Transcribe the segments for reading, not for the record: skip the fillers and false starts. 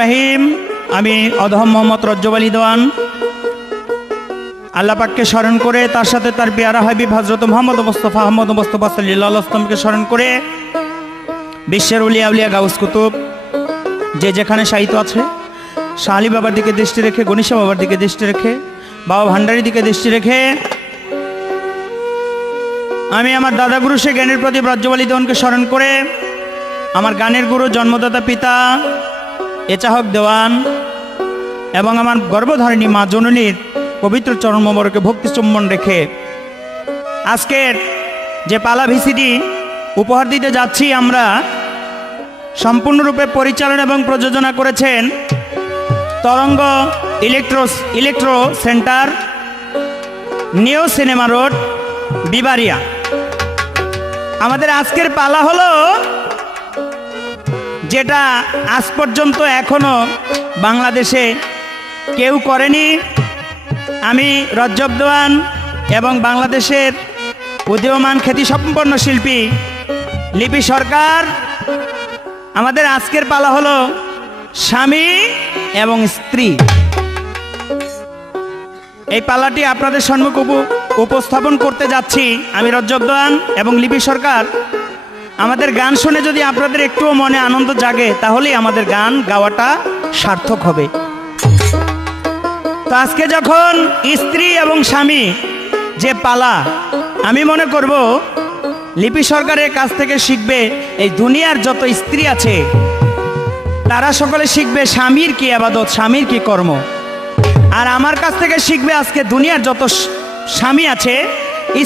রহিম। আমি অদহম মোহাম্মদ রজ্জব আলী দেওয়ান আল্লাহ পাককে স্মরণ করে তার সাথে তার পেয়ারা হাবিব হযরত মুহাম্মদ মুস্তাফা সাল্লাল্লাহু আলাইহি ওয়াসাল্লামকে স্মরণ করে বিশ্বের উলিয়া উলিয়া গাউস কুতুব যে যেখানে শায়িত আছে শাহ আলী বাবার দিকে দৃষ্টি রেখে, গণিশা বাবার দিকে দৃষ্টি রেখে, বাবা ভান্ডারির দিকে দৃষ্টি রেখে আমি আমার দাদা গুরু সে জ্ঞানের প্রদীপ রজ্জব আলী দেওয়ানকে স্মরণ করে আমার গানের গুরু জন্মদাতা পিতা এচাহক দেওয়ান এবং আমার গর্ভধারিণী মা জননীর পবিত্র চরণ মোবারকে ভক্তি চুম্বন রেখে আজকের যে পালা ভিসিডি উপহার দিতে যাচ্ছি আমরা সম্পূর্ণরূপে পরিচালনা এবং প্রযোজনা করেছেন Tarang electro centre, new cinema road, Bibaria. আমাদের আজকের পালা হলো যেটা আজ পর্যন্ত এখনো বাংলাদেশে কেউ করেনি। আমি রজ্জব দেওয়ান এবং বাংলাদেশের উদীয়মান খ্যাতিসম্পন্ন শিল্পী লিপি সরকার, আমাদের আজকের পালা হলো স্বামী এবং স্ত্রী। এই পালাটি আপনাদের সম্মুখে উপস্থাপন করতে যাচ্ছি আমি রজ্জব দেওয়ান এবং লিপি সরকার। আমাদের গান শুনে যদি আপনাদের একটুও মনে আনন্দ জাগে তাহলেই আমাদের গান গাওয়াটা সার্থক হবে। তো আজকে যখন স্ত্রী এবং স্বামী যে পালা, আমি মনে করব লিপি সরকারের কাছ থেকে শিখবে এই দুনিয়ার যত স্ত্রী আছে তারা সকলে শিখবে স্বামীর কি ইবাদত, স্বামীর কি কর্ম। আর আমার কাছ থেকে শিখবে আজকে দুনিয়ার যত স্বামী আছে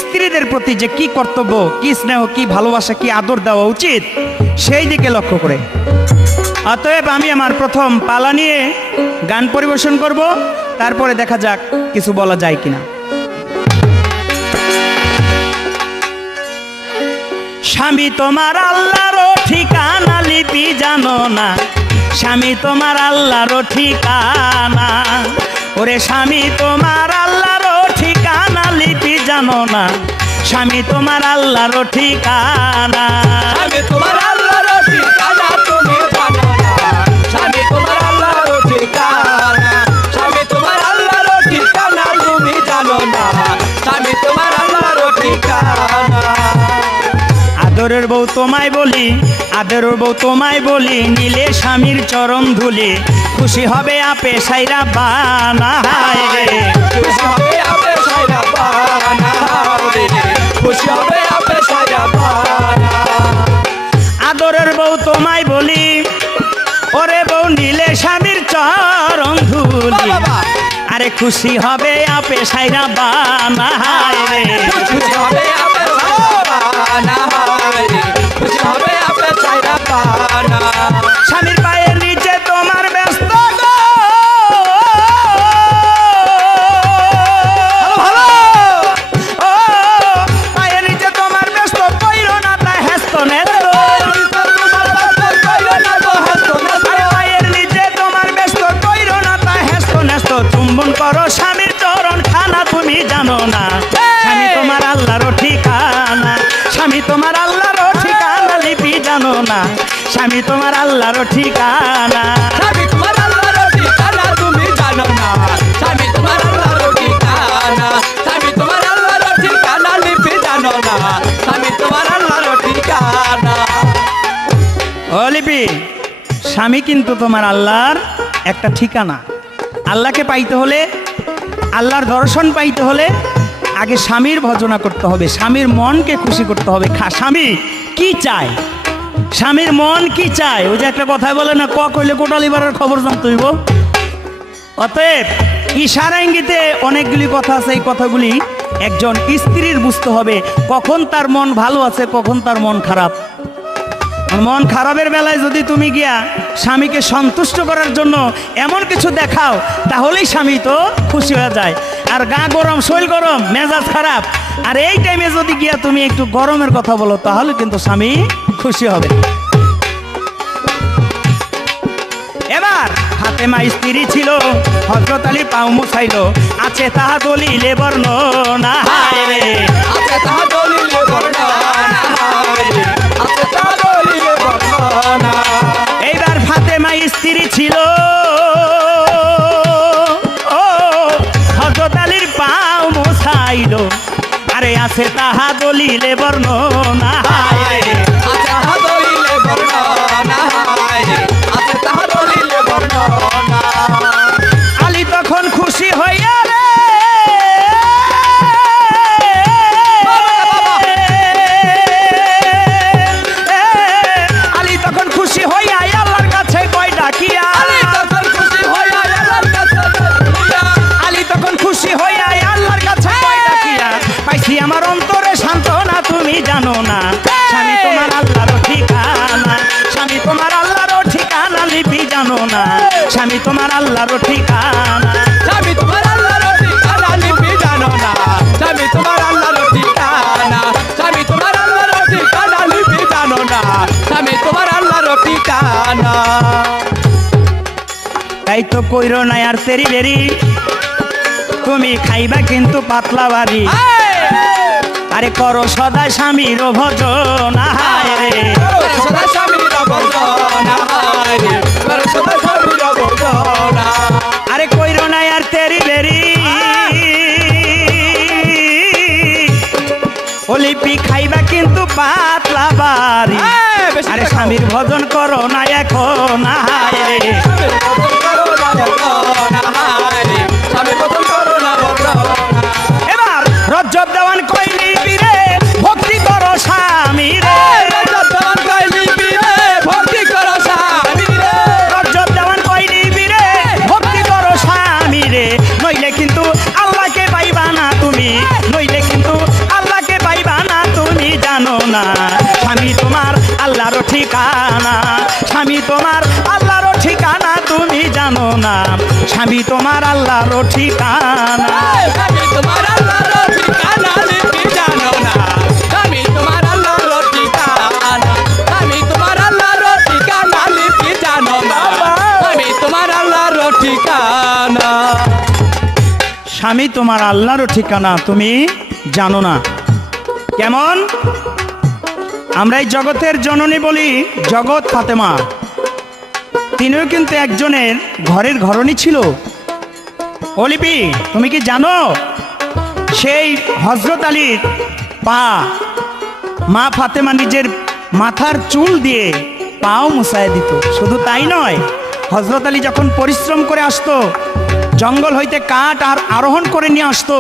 স্ত্রীদের প্রতি যে কি কর্তব্য, কি স্নেহ, কি ভালোবাসা, কি আদর দেওয়া উচিত সেই দিকে লক্ষ্য করে। অতএব আমি আমার প্রথম পালা নিয়ে গান পরিবেশন করব, তারপরে দেখা যাক কিছু বলা যায় কিনা। স্বামী তোমার আল্লাহর ঠিকানা লিপি জানো না, স্বামী তোমার আল্লাহর ঠিকানা। ওরে স্বামী তোমার আল্লাহর ঠিকানা লিপি জানো না, স্বামী তোমার আল্লাহর ঠিকানা। স্বামী তোমার আল্লাহর ঠিকানা তুমি জানো না, স্বামী তোমার আল্লাহর ঠিকানা। স্বামী তোমার আল্লাহর ঠিকানা তুমি জানো না, স্বামী তোমার আল্লাহর ঠিকানা। আদরের বউ তোমায় বলি, আদরের বউ তোমায় বলি, নিলে স্বামীর চরণ ধুলে খুশি হবে আপে সাইরা বানা। খুশি হবে আপে সাইরা বানা, খুশি হবে আপে সাইরা বানা। আদরের বউ তোমায় বলি, ওরে বউ নিলে স্বামীর চরণ ধুলি, আরে খুশি হবে আপে সাইরা বানা। খুশি হবে আপে সাইরা বানা, খুশি হবে আপে সাইরা বানা। স্বামীর পায়ের নিচে তোমার ব্যস্ত গো, ভালো ও পায়ের নিচে তোমার ব্যস্ত কইরো না তাই হেস্ত নেস্ত। পায়ের নিচে তোমার ব্যস্ত কইরো না তাই হেস্ত নেস্ত। চুম্বন করো স্বামীর চরণ খানা তুমি জানো না, স্বামী তোমার আল্লাহর ঠিকানা। স্বামী তোমার আল্লাহর ঠিকানা লিপি জানো না, স্বামী তোমার আল্লাহর ঠিকানা। স্বামী তোমার আল্লাহর ঠিকানা তুমি জানো না, স্বামী তোমার আল্লাহর ঠিকানা। স্বামী তোমার আল্লাহর ঠিকানা লিপি জানো না, স্বামী তোমার আল্লাহর ঠিকানা। ও লিপি, স্বামী কিন্তু তোমার আল্লাহর একটা ঠিকানা। আল্লাহকে পাইতে হলে, আল্লাহর দর্শন পাইতে হলে আগে স্বামীর ভজনা করতে হবে, স্বামীর মনকে খুশি করতে হবে। স্বামী কি চায়, স্বামীর মন কি চায়, ওই যে একটা কথাই বলে না, ক কইলে কোটালি বাড়ার খবর জানতে হইব। অতএব ইশারা ইঙ্গিতে অনেকগুলি কথা আছে, এই কথাগুলি একজন স্ত্রীর বুঝতে হবে কখন তার মন ভালো আছে, কখন তার মন খারাপ। মন খারাপের বেলায় যদি তুমি গিয়া স্বামীকে সন্তুষ্ট করার জন্য এমন কিছু দেখাও তাহলেই স্বামী তো খুশি হয়ে যায়। আর গা গরম, শরীর গরম, মেজাজ খারাপ, আর এই টাইমে যদি গিয়া তুমি একটু গরমের কথা বলো তাহলে কিন্তু স্বামী খুশি হবে। এবার ফাতেমা স্ত্রী ছিল, হযরত আলী পাও মুছাইল, আছে তাহা দলিলে বর্ণনা। আছে তাহা দলিলে বর্ণনা, আছে তাহা দলিলে বর্ণনা। এইবার ফাতেমা স্ত্রী ছিল দলিলে বর্ণনা হায় রে। আছে তাহা দলিলে বর্ণনা হায় রে, আছে তাহা দলিলে বর্ণনা। আলী তখন খুশি হইয়া রে আলী তখন খুশি হইয়া আল্লাহর কাছে কয় ডাকিয়া আলী তখন খুশি হইয়া আল্লাহর কাছে ডাকিয়া, আলী তখন খুশি হইয়া আল্লাহর কাছে কয় ডাকিয়া পাইছি আমার অন্তরে সান্ত্বনা তুমি জানো না স্বামী তোমার আল্লাহর ঠিকানা স্বামী তোমার আল্লাহর ঠিকানা লিপি জানো না স্বামী তোমার আল্লাহর ঠিকানা স্বামী তোমার আল্লাহর ঠিকানা লিপি জানো না, স্বামী তোমার আল্লাহর ঠিকানা, স্বামী তোমার আল্লাহর ঠিকানা লিপি জানো না, স্বামী তোমার আল্লাহর ঠিকানা। তাই তো কইরো না আর তেরি বেরি তুমি খাইবা কিন্তু পাতলা বাড়ি আরে করো সদা স্বামীর ভজন হায় রে সদা স্বামীর বন্দনা হায় রে, সদা স্বামীর বন্দনা। আরে কইরো না আর তেরি বেরি ওলিপি খাইবা কিন্তু পাতলা বাড়ি আরে স্বামীর ভজন করো না এখন হায় রে স্বামীর বদন করো না বন্দনা হায় রে, স্বামীর বদন করো না বন্দনা। এবার রজ্জব দেওয়ান কইলি বীরে ভক্তি করো স্বামী রে রজতন কইলি বীরে ভক্তি করো স্বামী রে, রজ্জব দেওয়ান কইলি বীরে ভক্তি করো স্বামী রে নইলে কিন্তু আল্লাহকে পাইবা না তুমি নইলে কিন্তু আল্লাহকে পাইবা না তুমি জানো না স্বামী তোমার আল্লাহর ঠিকানা স্বামী তোমার আল্লাহর ঠিকানা তুমি জানো না স্বামী তোমার আল্লাহর ঠিকানা স্বামী তোমার আল্লাহর ঠিকানা লিপি জানো না, স্বামী তোমার আল্লাহর ঠিকানা, স্বামী তোমার আল্লাহর ঠিকানা লিপি জানো না, স্বামী তোমার আল্লাহর ঠিকানা। স্বামী তোমার আল্লাহর ঠিকানা তুমি জানো না কেমন আমরা এই জগতের জননী বলি জগৎ ফাতেমা তিনিও কিন্তু একজনের ঘরের ঘরণী ছিল ওলিপি তুমি কি জানো সেই হযরত আলীর পা মা ফাতেমা নিজের মাথার চুল দিয়ে পাও মুছায় দিত শুধু তাই নয় হযরত আলী যখন পরিশ্রম করে আসতো জঙ্গল হইতে কাঠ আর আরোহণ করে নিয়ে আসতো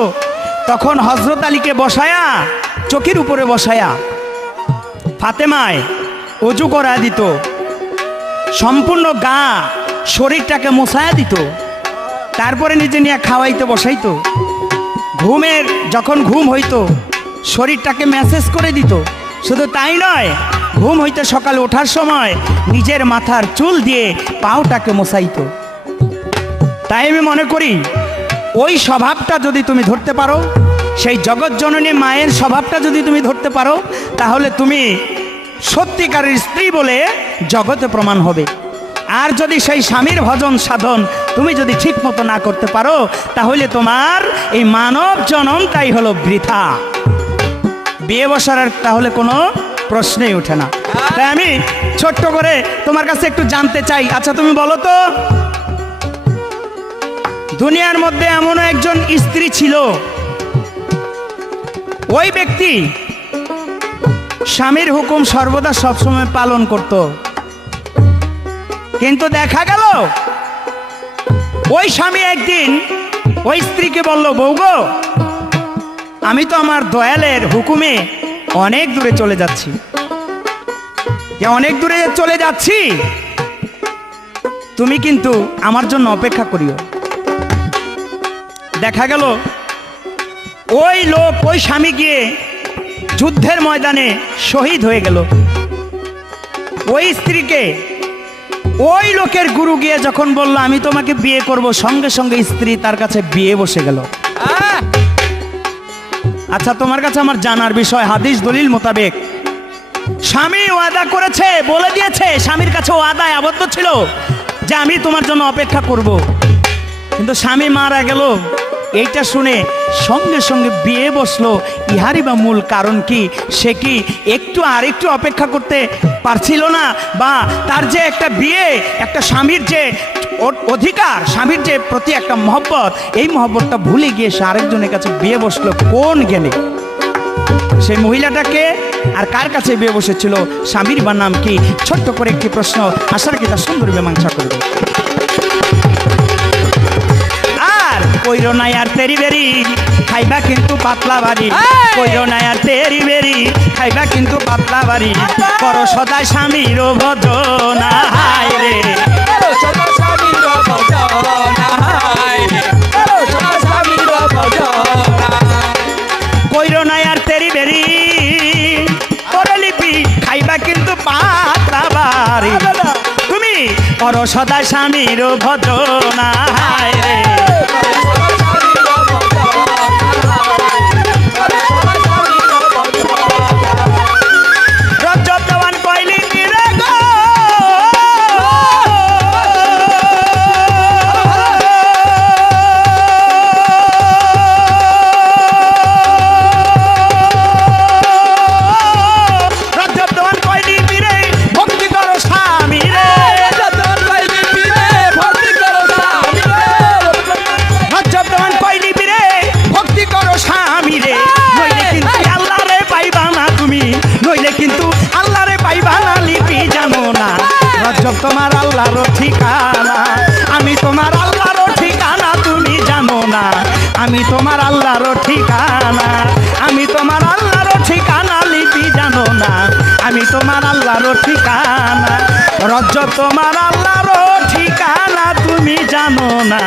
তখন হযরত আলীকে বসায়া চকির উপরে বসায়া ফাতেমায় অজু করা দিত সম্পূর্ণ গা শরীরটাকে মোছায়া দিত তারপরে নিজে নিয়ে খাওয়াইতে বসাইতো ঘুমের যখন ঘুম হইতো শরীরটাকে ম্যাসেজ করে দিত শুধু তাই নয় ঘুম হইতে সকালে ওঠার সময় নিজের মাথার চুল দিয়ে পাওটাকে মোছাইতো তাই আমি মনে করি ওই স্বভাবটা যদি তুমি ধরতে পারো সেই জগৎজননী মায়ের স্বভাবটা যদি তুমি ধরতে পারো তাহলে তুমি সত্যিকারের স্ত্রী বলে জগতে প্রমাণ হবে আর যদি সেই স্বামীর ভজন সাধন তুমি যদি ঠিক মতো না করতে পারো তাহলে তোমার এই মানব জনমটাই হলো বৃথা বিয়ে বসার আর তাহলে কোনো প্রশ্নই ওঠে না তাই আমি ছোট্ট করে তোমার কাছে একটু জানতে চাই আচ্ছা তুমি বলো তো দুনিয়ার মধ্যে এমন একজন স্ত্রী ছিল ওই ব্যক্তি স্বামীর হুকুম সর্বদা সবসময় পালন করত কিন্তু দেখা গেল ওই স্বামী একদিন ওই স্ত্রীকে বলল বউ গো আমি তো আমার দয়ালের হুকুমে অনেক দূরে চলে যাচ্ছি অনেক দূরে চলে যাচ্ছি তুমি কিন্তু আমার জন্য অপেক্ষা করিও দেখা গেল ওই লোক ওই স্বামী গিয়ে যুদ্ধের ময়দানে শহীদ হয়ে গেল ওই স্ত্রীকে ওই লোকের গুরু গিয়ে যখন বলল আমি তোমাকে বিয়ে করব সঙ্গে সঙ্গে স্ত্রী তার কাছে বিয়ে বসে গেল আচ্ছা তোমার কাছে আমার জানার বিষয় হাদিস দলিল মোতাবেক স্বামী ওয়াদা করেছে বলে দিয়েছে স্বামীর কাছে ওয়াদায় আবদ্ধ ছিল যে আমি তোমার জন্য অপেক্ষা করব কিন্তু স্বামী মারা গেল এইটা শুনে সঙ্গে সঙ্গে বিয়ে বসলো ইহারই বা মূল কারণ কি সে কি একটু আর একটু অপেক্ষা করতে পারছিল না বা তার যে একটা বিয়ে একটা স্বামীর যে অধিকার স্বামীর যে প্রতি একটা মহব্বত এই মহব্বতটা ভুলে গিয়ে সে আরেকজনের কাছে বিয়ে বসলো কোন জ্ঞানে সেই মহিলাটাকে আর কার কাছে বিয়ে বসেছিল, স্বামীর বা নাম কি? ছোট্ট করে একটি প্রশ্ন, আশার কি তা সুন্দর মীমাংসা করবে। আর কইরো নাই আর তেরি বেরি, খাইবা কিন্তু পাতলা বাড়ি। কইরো নাই আর তেরি বেরি, খাইবা কিন্তু পাতলা বাড়ি। করো সদাই স্বামীর ভজনা, হায় রে করো সদা স্বামীর ভজনা, হায় রে করো সদা স্বামীর ভজনা। কইরো নাই আর তেরি বেরি, করে লিপি খাইবা কিন্তু পাতলা বাড়ি। তুমি করো সদা স্বামীর ভজনা, হায় রে রজব দেওয়ান কইলি রে গো, রজব দেওয়ান কইলি রে ভক্তি করো স্বামী রে। যতন কইলি পীরে ভক্তি করো স্বামী রে। রজব দেওয়ান কইলি রে ভক্তি করো স্বামী রে। নইলে কিন্তু আল্লাহ রে পাইবা না তুমি, নইলে কিন্তু আল্লাহ রে পাইবা না, লিপি জানো না। রজব তোমার আল্লাহর ঠিকানা, আমি তোমার আল্লাহর ঠিকানা তুমি জানো না। আমি তোমার আল্লাহর ঠিকানা, আমি তোমার আল্লাহর ঠিকানা, লিপি জানো না। আমি তোমার আল্লাহর ঠিকানা, রজব তোমার আল্লাহর ঠিকানা তুমি জানো না।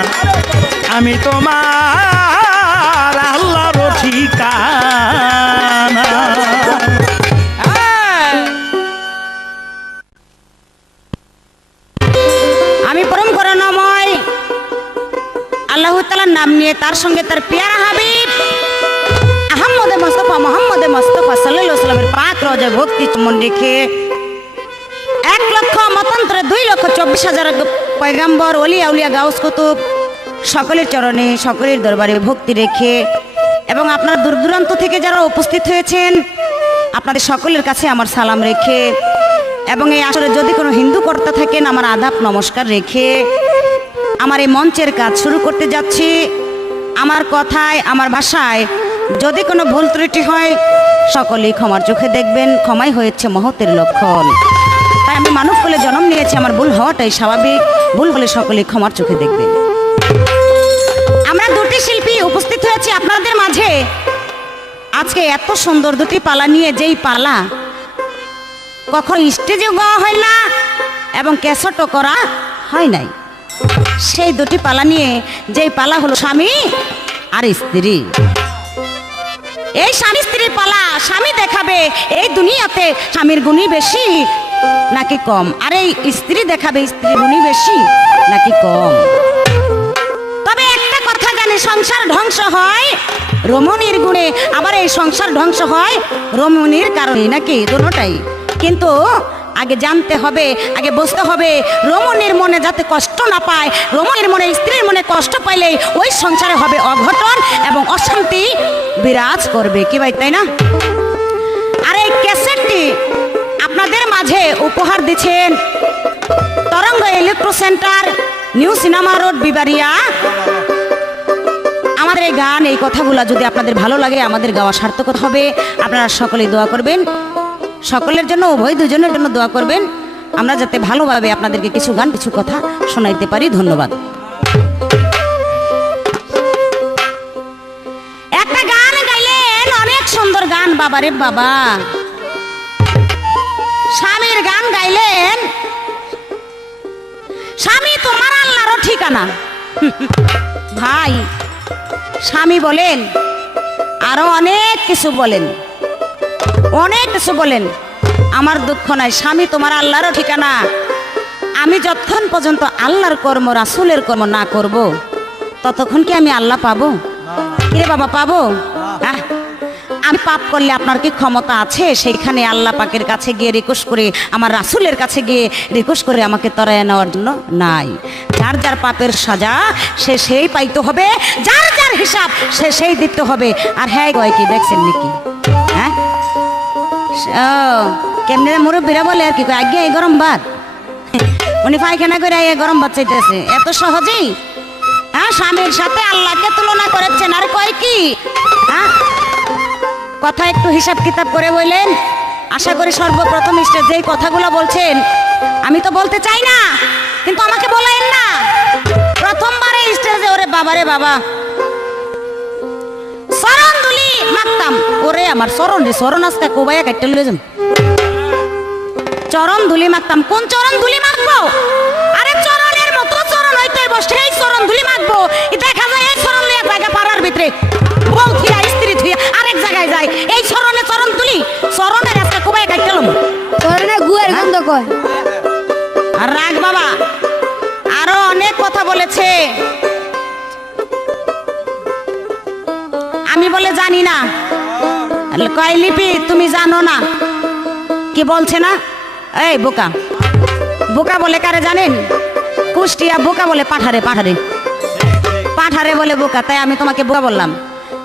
আমি তোমার আল্লাহর ঠিকানা। আমি পরম করুণাময় আল্লাহ তাআলার নাম নিয়ে তার সঙ্গে তার পেয়ারা হাবিব আহমদে মুস্তাফা মোহাম্মদে মুস্তাফা সাল্লাল্লাহু আলাইহি ওয়াসাল্লামের পাক রোজায় ভক্তি চুম্বন রেখে 1 লক্ষ মতান্তরে 2,24,000 পয়গাম্বর ওলিয়া উলিয়া গাউস কুতুব সকলের চরণে সকলের দরবারে ভক্তি রেখে এবং আপনার দূর দূরান্ত থেকে যারা উপস্থিত হয়েছেন আপনাদের সকলের কাছে আমার সালাম রেখে এবং এই আসরে যদি কোনো হিন্দু কর্তা থাকেন আমার আদাব নমস্কার রেখে আমার এই মঞ্চের কাজ শুরু করতে যাচ্ছি। আমার কথায় আমার ভাষায় যদি কোনো ভুল ত্রুটি হয় সকলেই ক্ষমার চোখে দেখবেন, ক্ষমাই হয়েছে মহতের লক্ষণ। তাই আমি মানব কুলে জন্ম নিয়েছি, আমার ভুল হওয়াটাই স্বাভাবিক, ভুল হলে সকলেই ক্ষমার চোখে দেখবেন। আমরা দুটি শিল্পী উপস্থিত হয়েছি আপনাদের মাঝে আজকে এত সুন্দর দুটি পালা নিয়ে, যেই পালা কখন স্টেজেও গাওয়া হয় না এবং ক্যাসেটও করা হয় নাই। সেই দুটি পালা নিয়ে, যেই পালা হলো স্বামী আর স্ত্রী। এই স্বামী স্ত্রীর পালা, স্বামী দেখাবে এই দুনিয়াতে স্বামীর গুণই বেশি নাকি কম, আর এই স্ত্রী দেখাবে স্ত্রীর গুণই বেশি নাকি কম। তবে একটা কথা জানি, সংসার ধ্বংস হয় রমণীর গুণে, আবার এই সংসার ধ্বংস হয় রমণীর কারণে, নাকি দুটোটাই। কিন্তু আগে জানতে হবে, আগে বুঝতে হবে রমণীর মনে যাতে কষ্ট না পায়, রমণীর মনে স্ত্রীর মনে কষ্ট পাইলেই ওই সংসারে হবে অঘটন এবং অশান্তি বিরাজ করবে, কি ভাই তাই না? আর এই ক্যাসেটটি আপনাদের মাঝে উপহার দিচ্ছেন Tarang electro centre, new cinema road, Bibaria. আমাদের এই গান, এই কথাগুলো যদি আপনাদের ভালো লাগে, আমাদের গাওয়া সার্থক হবে। আপনারা সকলেই দোয়া করবেন, সকলের জন্য, উভয় দুজনের জন্য দোয়া করবেন, আমরা যাতে ভালোভাবে আপনাদেরকে কিছু গান কিছু কথা শোনাইতে পারি। ধন্যবাদ। একটা গান গাইলেন, অনেক সুন্দর গান, বাবারে বাবা। স্বামীর গান গাইলেন, স্বামী তোমার আল্লাহর ঠিকানা। ভাই, স্বামী বলেন, আরো অনেক কিছু বলেন, অনেক কিছু বলেন, আমার দুঃখ নাই, স্বামী তোমার আল্লাহর ঠিকানা। আমি যতক্ষণ পর্যন্ত আল্লাহর কর্ম, রাসূলের কর্ম না করব, ততক্ষণ কি আমি আল্লাহ পাবো? কিরে বাবা, পাবো? আমি পাপ করলে আপনার কি ক্ষমতা আছে সেইখানে আল্লাহ পাকের কাছে গিয়ে রিকোয়েস্ট করে, আমার রাসূলের কাছে গিয়ে রিকোয়েস্ট করে আমাকে তরায় নেওয়ার জন্য? নাই। যার যার পাপের সাজা সে সেই পাইতে হবে, যার যার হিসাব সে সেই দিতে হবে। আর হ্যাঁ গয় কি দেখছেন নাকি? হ্যাঁ, কেমনে মুরব্বীরা বলে আর কি, আগে এই গরম ভাত, উনি পায়খানা করে এই গরম ভাত চাইতেছে, এত সহজেই? হ্যাঁ, স্বামীর সাথে আল্লাহকে তুলনা করেছেন। আর কয় কি? হ্যাঁ, কথা একটু হিসাব কিতাব করে বললেন। আশা করি সর্বপ্রথম স্টেজ যেই কথাগুলো বলছেন আমি তো বলতে চাই না, কিন্তু আমাকে বলেন না। প্রথমবারে স্টেজে ওরে বাবারে বাবা চরণ ধুলি মাখতাম, ওরে আমার চরণ রে চরণ আজকে কোবাইয়া কাটতে লয়ে যাম। চরণ ধুলি মাখতাম, কোন চরণ ধুলি মাখবো? আরে চরণের মতো চরণ হইতে বসে এই চরণ ধুলি মাখবো। দেখা যায় এই চরণ লিয়ে জায়গা পাড়ার ভিতরে বউ থিয়া স্ত্রী থিয়া আরেক জায়গায় যায়, এই চরণে চরণ তুলি চরণের আজকে কোবাইয়া কাটতে লম। চরণে গুয়ের গন্ধ কয়। আর রাগ বাবা আরো অনেক কথা বলেছে, আমি বলে জানি না। কয় লিপি তুমি জানো না কি বলছে না? এই বোকা, বোকা বলে কারে জানেন? কুষ্টিয়া বোকা বলে পাঠারে, পাঠারে পাঠারে বলে বোকা। তাই আমি তোমাকে বোকা বললাম।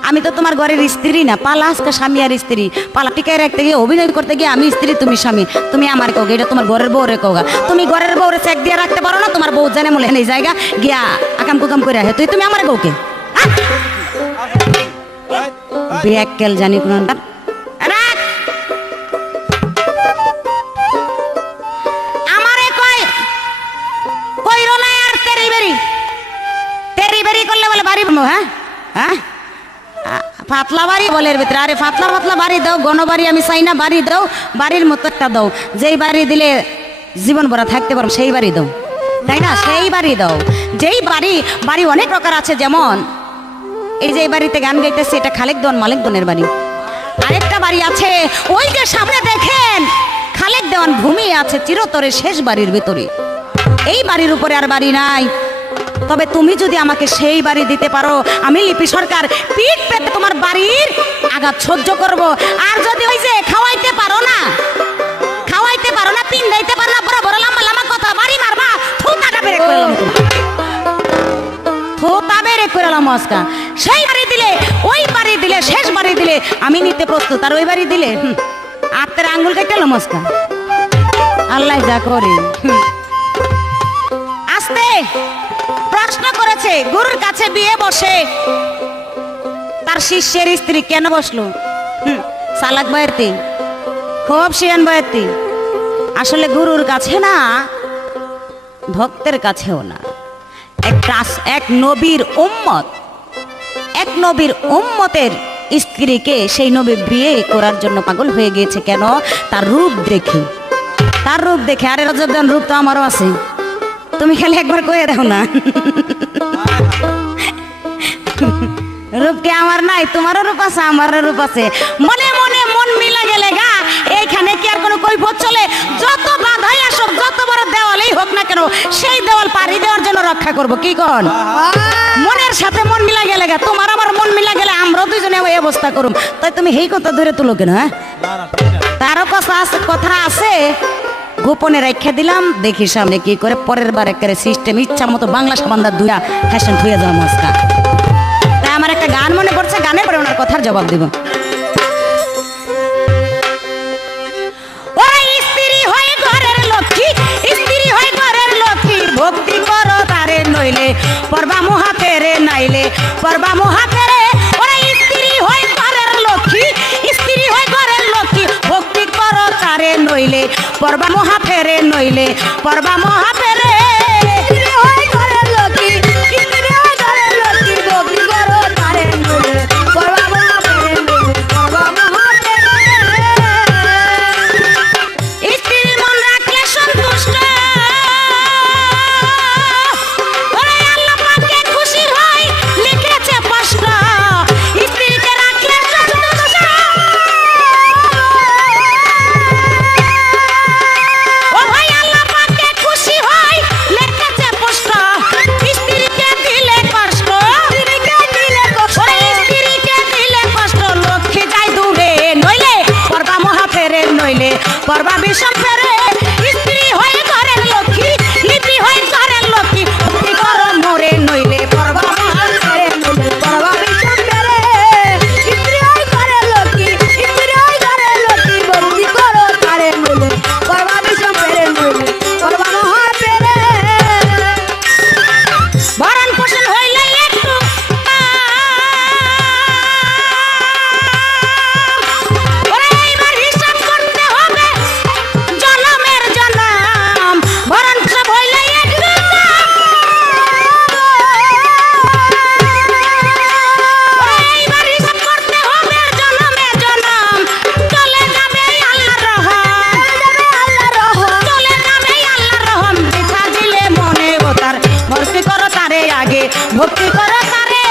আমি তো তোমার ঘরের স্ত্রী না, পালা আজকে স্বামী আর স্ত্রী। পালা টিকায় রাখতে গিয়ে অভিনয় করতে গিয়ে আমি স্ত্রী তুমি স্বামী। তুমি আমার কৌগা, এটা তোমার ঘরের বউ রে কৌগা। তুমি ঘরের বউ রে চেক দিয়ে রাখতে পারো না? তোমার বউ জানে মলে এই জায়গা গিয়া আকাম কুকাম করে আহে, তুমি আমার বউকে বেয়াক্কেল জানি কোন আমারে কয় কইরো না আর তেরি বেরি করলে বলে বাড়ি বানো। হ্যাঁ হ্যাঁ পাতলা বাড়ি বলে এর ভিতরে। আরে পাতলা পাতলা বাড়ি দাও, গণবাড়ি আমি চাই না, বাড়ি দাও বাড়ির মতো একটা দাও, যেই বাড়ি দিলে জীবন ভরা থাকতে পারো সেই বাড়ি দাও, তাই না? সেই বাড়ি দাও। যেই বাড়ি বাড়ি অনেক প্রকার আছে, যেমন এই যে এই বাড়িতে গান গাইতেছে এটা খালেক দেওয়ান মালিক দনের বাড়ি। আরেকটা বাড়ি আছে ওই যে সামনে দেখেন খালেক দেওয়ান ভূমি আছে চিরতরে শেষ বাড়ির ভিতরে। এই বাড়ির উপরে আর বাড়ি নাই। তবে তুমি যদি আমাকে সেই বাড়ি দিতে পারো, আমি লিপি সরকার পিঠ পেতে তোমার বাড়ির আঘাত সহ্য করব। আর যদি ওই যে খাওয়াইতে পারো না, খাওয়াইতে পারো না, পিন্দাইতে পারো না, বড় বড় লাম্বা লাম্বা কথা বাড়ি মারবা, থুতাটা বেরে করলাম, থুতা বেরে করলাম আজকা। সেই বাড়ি দিলে, ওই বাড়ি দিলে, শেষ বাড়ি দিলে আমি নিতে প্রস্তুত। আর ওই বাড়ি দিলে আত্মের আঙ্গুল কেটেলাম আজকা। আল্লাহ যা করে। আস্তে প্রশ্ন করেছে গুরুর কাছে বিয়ে বসে তার শিষ্যের স্ত্রী কেন বসলো? চালাক বয়াতি, খুব শিয়ান বয়াতি। আসলে গুরুর কাছে না, ভক্তের কাছেও না, এক নবীর উম্মত, এক নবীর উম্মতের স্ত্রীকে সেই নবী বিয়ে করার জন্য পাগল হয়ে গিয়েছে। কেন? তার রূপ দেখে, তার রূপ দেখে। আরে রজবদান রূপ তো আমারও আছে, তুমি খালি একবার কয়ে দাও না। রূপ কি আমার নাই? তোমারও রূপ আছে, আমারও রূপ আছে। মনে মনে মন মিলা গেলে গা এইখানে কি আর কোনো কৈফত চলে? যত বাধাই আসুক, যত বড় দেওয়ালেই হোক না কেন, সেই দেওয়াল পাড়ি দেওয়ার জন্য রক্ষা করব। কি কন? মনের সাথে মন মিলা গেলে গা, তোমার আমার মন মিলা গেলে আমরাও দুজনে ওই অবস্থা করুম। তাই তুমি এই কথা ধরে তুলো কেন? হ্যাঁ, তারও কথা আছে গোপনে রেখে দিলাম, দেখি সামনে কি করে। পরের বার একটা সিস্টেম ইচ্ছা মতো বাংলা সাবান্দার ধুয়া ফ্যাশন ধুয়ে যাওয়া মস্কা। তাই আমার একটা গান মনে পড়ছে, গানে পরে ওনার কথার জবাব দিব। স্ত্রী হয়ে ঘরের লক্ষ্মী, স্ত্রী হয়ে ঘরের লক্ষ্মী, ভক্তি করো তারে নইলে পরবা মহাতেরে, নাইলে পরবা মহাতেরে। ওরা স্ত্রী হয়ে ঘরের লক্ষ্মী, স্ত্রী হয়ে ঘরের লক্ষ্মী, ভক্তি করো তারে নইলে পরবা মহা ফেরে, নইলে পরবা মহা ফেরে। ভক্তি করো তারে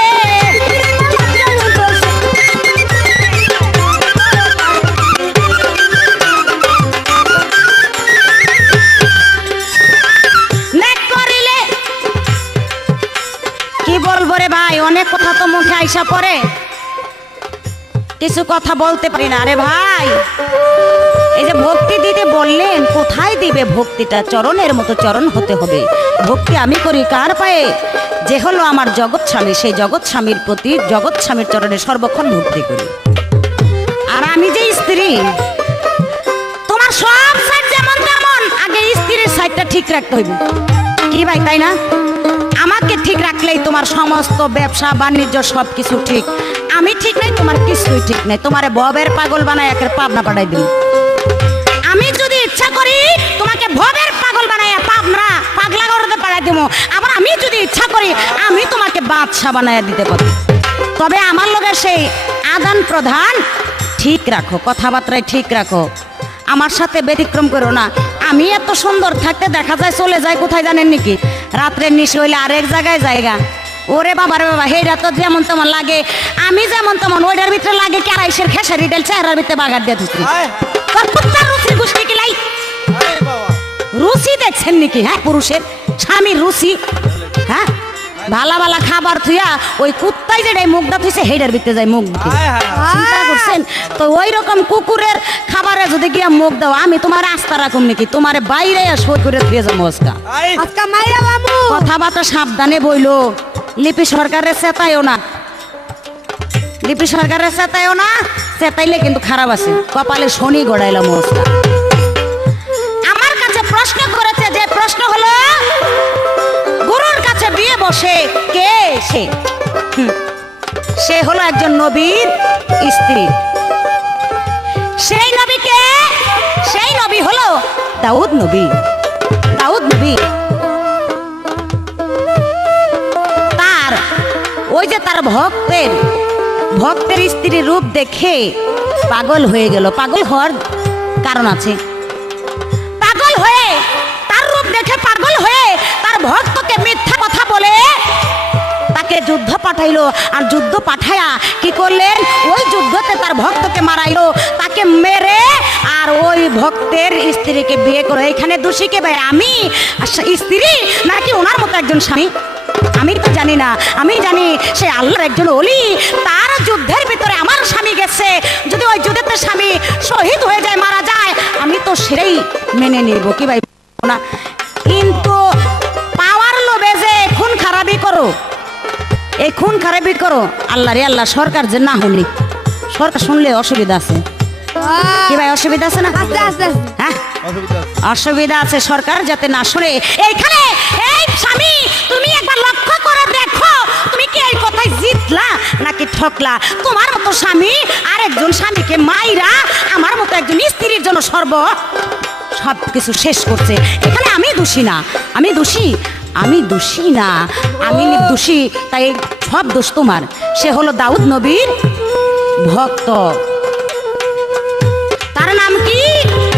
নেক করিলে কি বলবো রে ভাই, অনেক কথা তো মুখে আইসা পড়ে, কিছু কথা বলতে পারি না রে ভাই। এই যে ভক্তি দিতে বললেন, কোথায় দিবে ভক্তিটা? চরণের মতো চরণ হতে হবে। ভক্তি আমি করি কার পায়ে? যে হলো আমার জগৎ স্বামী, সেই জগৎ স্বামীর প্রতি জগৎ স্বামীর চরণে সর্বক্ষণ ভক্তি করি। আর আমি যে স্ত্রী, তোমার সব সাইড যেমন তেমন, আগে স্ত্রীর সাইডটা ঠিক রাখতে হইবে কি ভাই, তাই না? আমাকে ঠিক রাখলেই তোমার সমস্ত ব্যবসা বাণিজ্য সব কিছু ঠিক। আমি ঠিক নাই, তোমার কিছুই ঠিক নাই। তোমারে ববের পাগল বানায় একের পাবনা পাঠাই দিই। আমি যদি ইচ্ছা করি তোমাকে ভবের পাগল বানায় পাবনা পাগলা করতে পাঠাই দেবো। আবার আমি যদি ইচ্ছা করি আমি তোমাকে বাদশা বানায় দিতে পারি। তবে আমার লগে সেই আদান প্রদান ঠিক রাখো, কথাবার্তায় ঠিক রাখো, আমার সাথে ব্যতিক্রম করো না। আমি এত সুন্দর থাকতে দেখা যায় চলে যায় কোথায় জানেন নাকি? রাত্রের নিশি হইলে আরেক জায়গায় জায়গা। ওরে বাবা রে বাবা, হেরা তো যেমন তেমন লাগে, আমি যেমন তেমন ওইটার ভিতরে লাগে ক্যারাইশের খেসারি ডাল চেহারার ভিতরে বাগার দিয়ে দিচ্ছি। রুচির গোষ্ঠী কিলাই রুচি দেখছেন নাকি? হ্যাঁ, পুরুষের স্বামীর রুচি। হ্যাঁ, ভালা ভালা খাবার থুইয়া ওই কুত্তাই যেটাই মুখটা থুইছে হেডার ভিতরে যায় মুখ দিতে। চিন্তা করছেন তো? ওই রকম কুকুরের খাবারে যদি গিয়া মুখ দাও, আমি তোমার আস্থা রাখুন নাকি? তোমার বাইরে শোধ করে দিয়ে যাবো আজকা। আজকে মাইরা বাবু কথাবার্তা সাবধানে বইলো। লিপি সরকারের চেতায়ও না, লিপি সরকারের চেতায়ও না, চেতাইলে কিন্তু খারাপ আছে। কপালে শনি গড়াইলাম অবস্থা। আমার কাছে প্রশ্ন করেছে, যে প্রশ্ন হলো গুরুর কাছে বিয়ে বসে কে সে? সে হলো একজন নবীর স্ত্রী। সেই নবীকে, সেই নবী হলো দাউদ নবী। দাউদ নবী তার ওই যে তার ভক্তের স্ত্রীর রূপ দেখে পাগল হয়ে গেল। পাগল হওয়ার কারণ আছে। পাগল হয়ে, তার রূপ দেখে পাগল হয়ে তার ভক্তকে মিথ্যা কথা বলে তাকে যুদ্ধ পাঠাইলো। আর যুদ্ধ পাঠায়া কি করলেন? ওই যুদ্ধতে তার ভক্তকে মারাইলো, তাকে মেরে আর ওই ভক্তের স্ত্রীকে বিয়ে করে। এখানে দোষী কে ভাই? আমি স্ত্রী নাকি ওনার মতো একজন স্বামী? আমি তো জানি না। আমি জানি সে আল্লাহর একজন ওলি। তার যুদ্ধের ভিতরে আমার স্বামী গেছে, যদি ওই যুদ্ধেতে স্বামী শহীদ হয়ে যায়, মারা যায়, আমি তো সেটাই মেনে নিব কি ভাই না? কিন্তু পাওয়ার লোভে যে খুন খারাপই করো, এই খুন খারাপি করো, আল্লাহ রে আল্লাহ, সরকার যে না হলি, সরকার শুনলে অসুবিধা আছে কি ভাই? অসুবিধা আছে না? আস্তে আস্তে হ্যাঁ, অসুবিধা আছে। সরকার যাতে না শুনে। এইখানে এই স্বামী, তুমি একবার লক্ষ্য করে দেখো, তুমি কি এই কথায় জিতলা নাকি ঠকলা? তোমার মতো স্বামী আরেকজন স্বামীকে মাইরা আমার মতো একজন স্ত্রীর জন্য সব কিছু শেষ করছে। এখানে আমি দোষী না, আমি দোষী, আমি দোষী না, আমি দোষী। তাই সব দোষ তোমার। সে হলো দাউদ নবীর ভক্ত। তার নাম কি?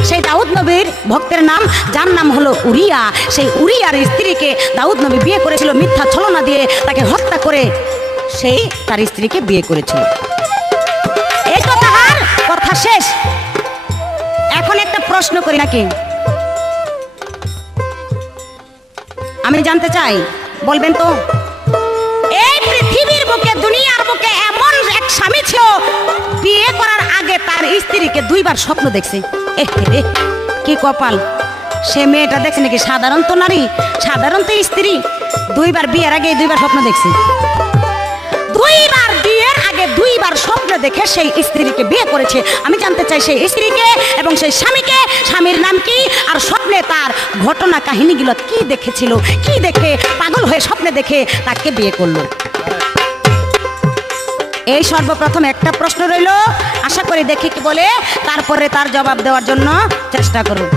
সেই দাউদ নবীর ভক্তের নাম, যার নাম হলো উরিয়া। সেই উরিয়ার স্ত্রীকে দাউদ নবী বিয়ে করেছিল মিথ্যা ছলনা দিয়ে, তাকে হত্যা করে সেই তার স্ত্রীকে বিয়ে করেছিল। এই তো তাহার কথা শেষ। এখন একটা প্রশ্ন করি নাকি? আমি জানতে চাই, বলবেন তো? এই পৃথিবীর বুকে, দুনিয়ার বুকে এমন এক স্বামী ছিল, বিয়ে করার আগে তার স্ত্রীকে দুইবার স্বপ্ন দেখছে। কি কপাল! সে মেয়েটা দেখছে নাকি সাধারণত নারী, সাধারণত স্ত্রী দুইবার বিয়ের আগে দুইবার স্বপ্ন দেখছে। দুইবার বিয়ের আগে দুইবার স্বপ্ন দেখে সেই স্ত্রীকে বিয়ে করেছে। আমি জানতে চাই সেই স্ত্রীকে এবং সেই স্বামীকে, স্বামীর নাম কি, আর স্বপ্নে তার ঘটনা কাহিনীগুলো কি দেখেছিল, কি দেখে পাগল হয়ে স্বপ্নে দেখে তাকে বিয়ে করলো। এই সর্বপ্রথম একটা প্রশ্ন রইল, আশা করি দেখি কি বলে, তারপরে তার জবাব দেওয়ার জন্য চেষ্টা করুন।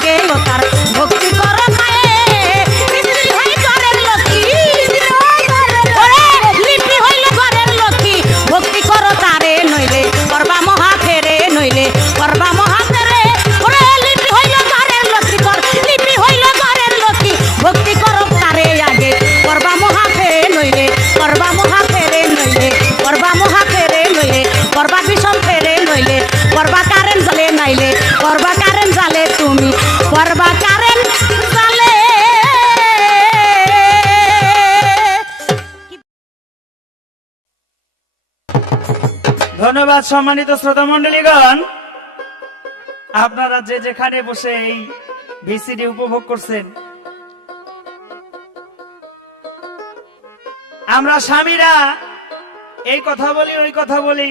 আগে ও তার ভক্তি করো মায়ে স্ত্রী হই ঘরের লক্ষ্মী ওরে লিপি হইল ঘরের লক্ষ্মী ভক্তি করো তারে নইলে করবা মহা ফেরে নইলে করবা মহা ফেরে ওরে লিপি হইল ঘরের লক্ষ্মী কর লিপি হইল ঘরের লক্ষ্মী ভক্তি করো তারে আগে করবা মহা ফেরে নইলে করবা মহা ফেরে নইলে করবা মহা ফেরে নইলে করবা বিষম ফেরে নইলে করবা কারেন্ট জ্বালে নাইলে করবা কারেন্ট জ্বালে তুমি করবা কারেন্ট জ্বালে ধন্যবাদ সম্মানিত শ্রোতা মণ্ডলীগণ, আপনারা যে যেখানে বসে এই ভিসিডি উপভোগ করছেন। আমরা স্বামীরা এই কথা বলি ওই কথা বলি,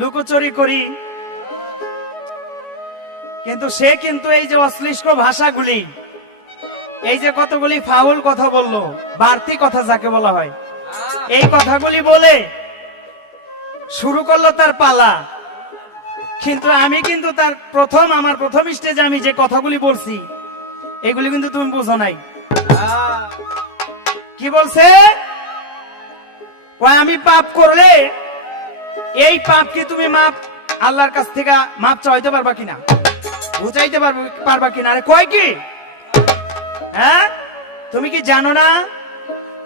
লুকোচুরি করি, কিন্তু সে কিন্তু এই যে অশ্লীল ভাষাগুলি, এই যে কতগুলি ফাউল কথা বললো, বাড়তি কথা যাকে বলা হয়, এই কথাগুলি বলে শুরু করলো তার পালা। কিন্তু আমি কিন্তু তার আমার প্রথম স্টেজে আমি যে কথাগুলি বলছি এগুলি কিন্তু তুমি বুঝো নাই। কি বলছে? আমি পাপ করলে এই পাপ কি তুমি মাপ আল্লাহর কাছ থেকে মাপ চাইতে পারবা কিনা, বুঝাইতে পারবা কিনা? আরে কয় কি, হ্যাঁ তুমি কি জানো না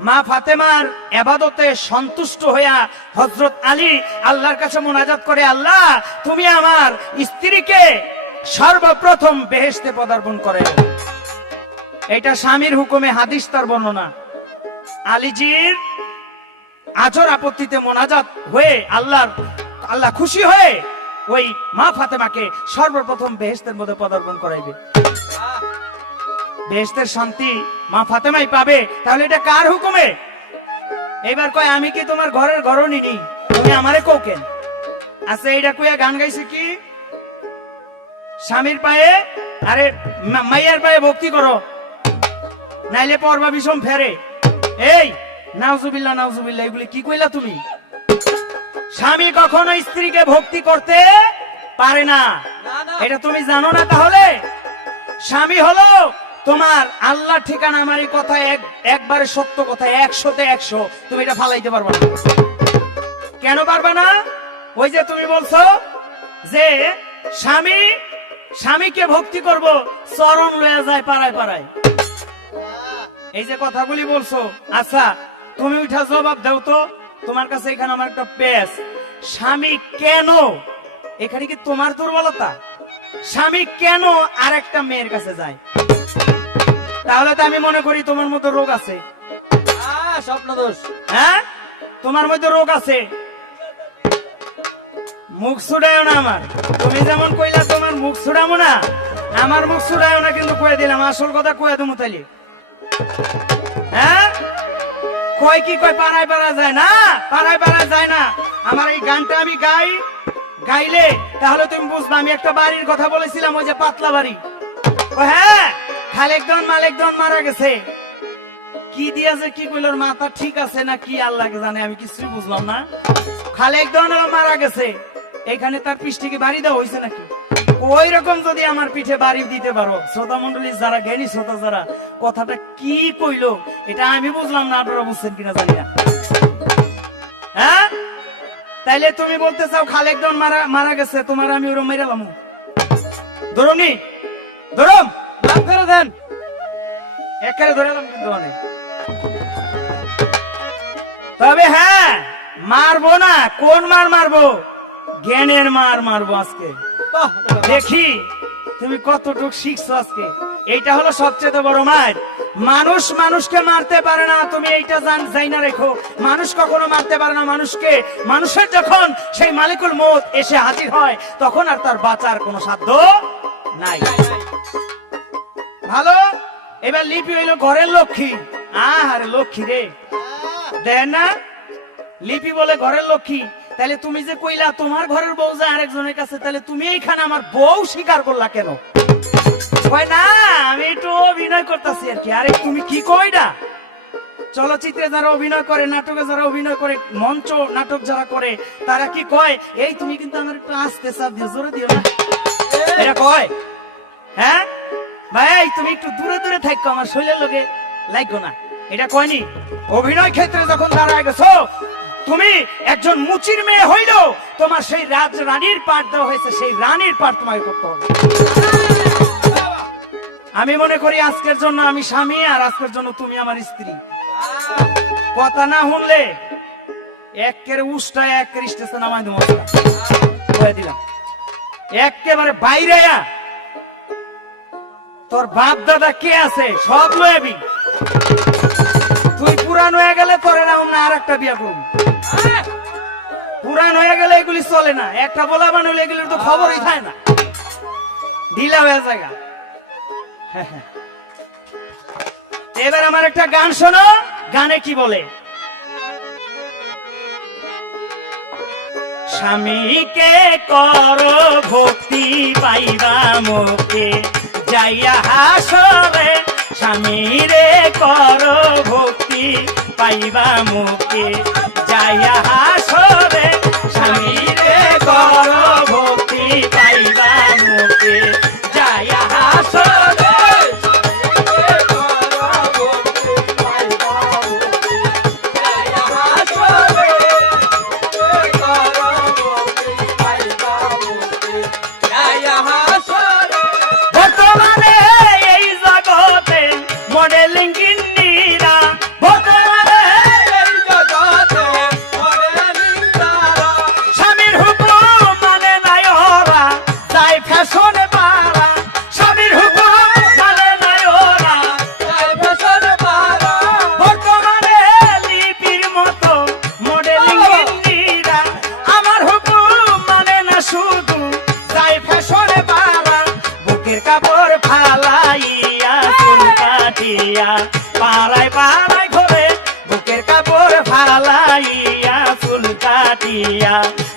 মা ফাতেমার ইবাদতে সন্তুষ্ট হইয়া হযরত আলী আল্লাহর কাছে মুনাজাত করে, আল্লাহ তুমি আমার স্ত্রীকে সর্বপ্রথম বেহেশতে পদার্পণ করে। এটা স্বামীর হুকুমে, হাদিস তার বর্ণনা। আলীজির আজর আপত্তিতে মোনাজাত হয়ে আল্লাহ খুশি হয়ে ওই মা ফাতেমাকে সর্বপ্রথম বেহেশতের মধ্যে পদার্পণ করাইবে। বেহেশতের শান্তি মা ফাতেমাই পাবে। তাহলে এটা কার হুকুমে? এবার কয় আমি কি তোমার ঘরের ঘরণী নি, তুমি আমারে কোকেন? আচ্ছা এইটা কইয়া গান গাইছে কি? স্বামীর পায়ে আরে মাইয়ার পায়ে ভক্তি করো নাইলে পরবা বিষম ফেরে। এই নাউজুবিল্লাহ নাউজুবিল্লাহ, এগুলি কি কইলা তুমি? স্বামী কখনো স্ত্রীকে ভক্তি করতে পারে না, এটা তুমি জানো না? তাহলে স্বামী হলো তোমার আল্লাহ ঠিকানা। আমার এই কথা একবারে সত্য কথা, 100তে 100। তুমি এটা ফালাইতে পারবে না। কেন পারবে না? ওই যে তুমি বলছো যে স্বামীকে ভক্তি করব, চরণ লয়ে যায় পাড়ায় পাড়ায়, এই যে কথাগুলি বলছো। আচ্ছা তুমি উঠা জবাব দাও তো, তোমার কাছে এখানে আমার একটা পেশ। স্বামী কেন, এখানে কি তোমার দুর্বলতা? স্বামী কেন আরেকটা মেয়ের কাছে যায়? তাহলে তো আমি মনে করি তোমার মধ্যে রোগ আছে, স্বপ্ন দোষ। হ্যাঁ তোমার মধ্যে রোগ আছে। মুখ ছুড়াইও না আমার, তুমি যেমন কইলা তোমার মুখ ছুড়ামো না, আমার মুখ ছুড়াইও না, কিন্তু কয়ে দিলাম আসল কথা কয়ে দেবো তাইলে। হ্যাঁ কয় কি কয় পাড়ায় পাড়ায় যায় না, পাড়ায় পাড়ায় যায় না। আমার এই গানটা আমি গাইলে তাহলে তুমি বুঝবা। আমি একটা বাড়ির কথা বলেছিলাম, ওই যে পাতলা বাড়ি। ও হ্যাঁ, খালেকদন মালেকদন মারা গেছে, কি দিয়েছে কি কইলোর মাথা ঠিক আছে না কি আল্লাহকে জানে, আমি কিছুই বুঝলাম না। খালেকদন মারা গেছে, এখানে তার পিঠে কি বাড়ি দেওয়া হয়েছে নাকি? ওই রকম যদি আমার পিঠে বাড়ি দিতে পারো, শ্রোতা মন্ডলী যারা জ্ঞানী শ্রোতা যারা, কথাটা কি কইলো এটা আমি বুঝলাম না, আপনারা বুঝছেন কিনা জানি না। হ্যাঁ তাইলে তুমি বলতে চাও খালেকদন মারা গেছে, তোমার আমি ওরম মেরালাম? ধরুনি ধরুম নাম করে দেন, একারে ধরালাম কিন্তু অনেক। তবে হ্যাঁ মারবো না, কোন মার মারবো? জ্ঞানের মার মারবো আজকে। দেখি তুমি কতটুক শিখছো আজকে। এইটা হলো সবচেয়ে বড় মার। মানুষ মানুষকে মারতে পারে না, তুমি এইটা যাই না রেখো। মানুষ কখনো মারতে পারে না মানুষকে। মানুষের যখন সেই মালিকুল মউত এসে হাজির হয়, তখন আর তার বাঁচার কোনো সাধ্য নাই। ভালো, এবার লিপি হইলো ঘরের লক্ষ্মী। আরে লক্ষ্মী রে, দেন না লিপি বলে ঘরের লক্ষ্মী। তাহলে তুমি যে কইলা তোমার ঘরের বউ যায় আরেকজনের কাছে, তাহলে তুমি এইখানে আমার বউ স্বীকার করলা কেন? কয় না আমি একটু অভিনয় করতেছি আর কি। আরে তুমি কি কইডা? চলচ্চিত্রে যারা অভিনয় করে, নাটকে যারা অভিনয় করে, মঞ্চ নাটক যারা করে, তারা কি কয়, এই তুমি কিন্তু আমার একটু আস্তে চাপ দিও, জোরে দিও না, এটা কয়। হ্যাঁ এই তুমি একটু দূরে দূরে থাকো, আমার শরীরের লোকে লাগো না, এটা কয়নি। অভিনয় ক্ষেত্রে যখন দাঁড়ায় গেছো, তুমি একজন মুচির মেয়ে হইলো, তোমার সেই রাজ রানীর পাঠ দেওয়া হয়েছে, সেই রানীর পাঠ তোমাকে করতে হবে। আমি মনে করি আজকের জন্য আমি স্বামী, আর আজকের জন্য তুমি আমার স্ত্রী। কথা না শুনলে একের উষ্টা একের স্টেশন আমার দিলাম, একেবারে বাইরে আয়া। তোর বাপ দাদা কে আছে সব লয়াবি, তুই পুরান হয়ে গেলে তোর এরকম না আর একটা বিয়া করুন। পুরান হয়ে গেলে এগুলি চলে না, একটা বলা বানালে এগুলির তো খবরই থাকে না, ঢিলা হয়ে জায়গা। এবার আমার একটা গান শোনো, গানে কি বলে? স্বামীকে করো ভক্তি পাইবা মোকে যাইয়া হাসরে, স্বামীরে করো ভক্তি পাইবা মোকে যাইয়া হাসরে, স্বামীরে করো ভক্তি পাইবা মোকে যাইয়া হাসরে। বর্তমানে এই জগতে মডেলিং গিন্নিরা, বর্তমানে এই জগতে মডেলিং তারা, স্বামীর হুকুম মানে নাই ওরা, তাই ফ্যাশন পারা, স্বামীর হুকুম মানে নাই ওরা, তাই ফ্যাশন পারা। বর্তমানে লিপির মতো মডেলিং গিন্নিরা, আমার হুকুম মানে না শুধু, তাই ফ্যাশন পারা। বুকের কাপড় ফালাইয়া চুল কাটিয়া পাড়ায় পাড়ায় ঘরে, বুকের কাপড় ফালাইয়া চুল কাটিয়া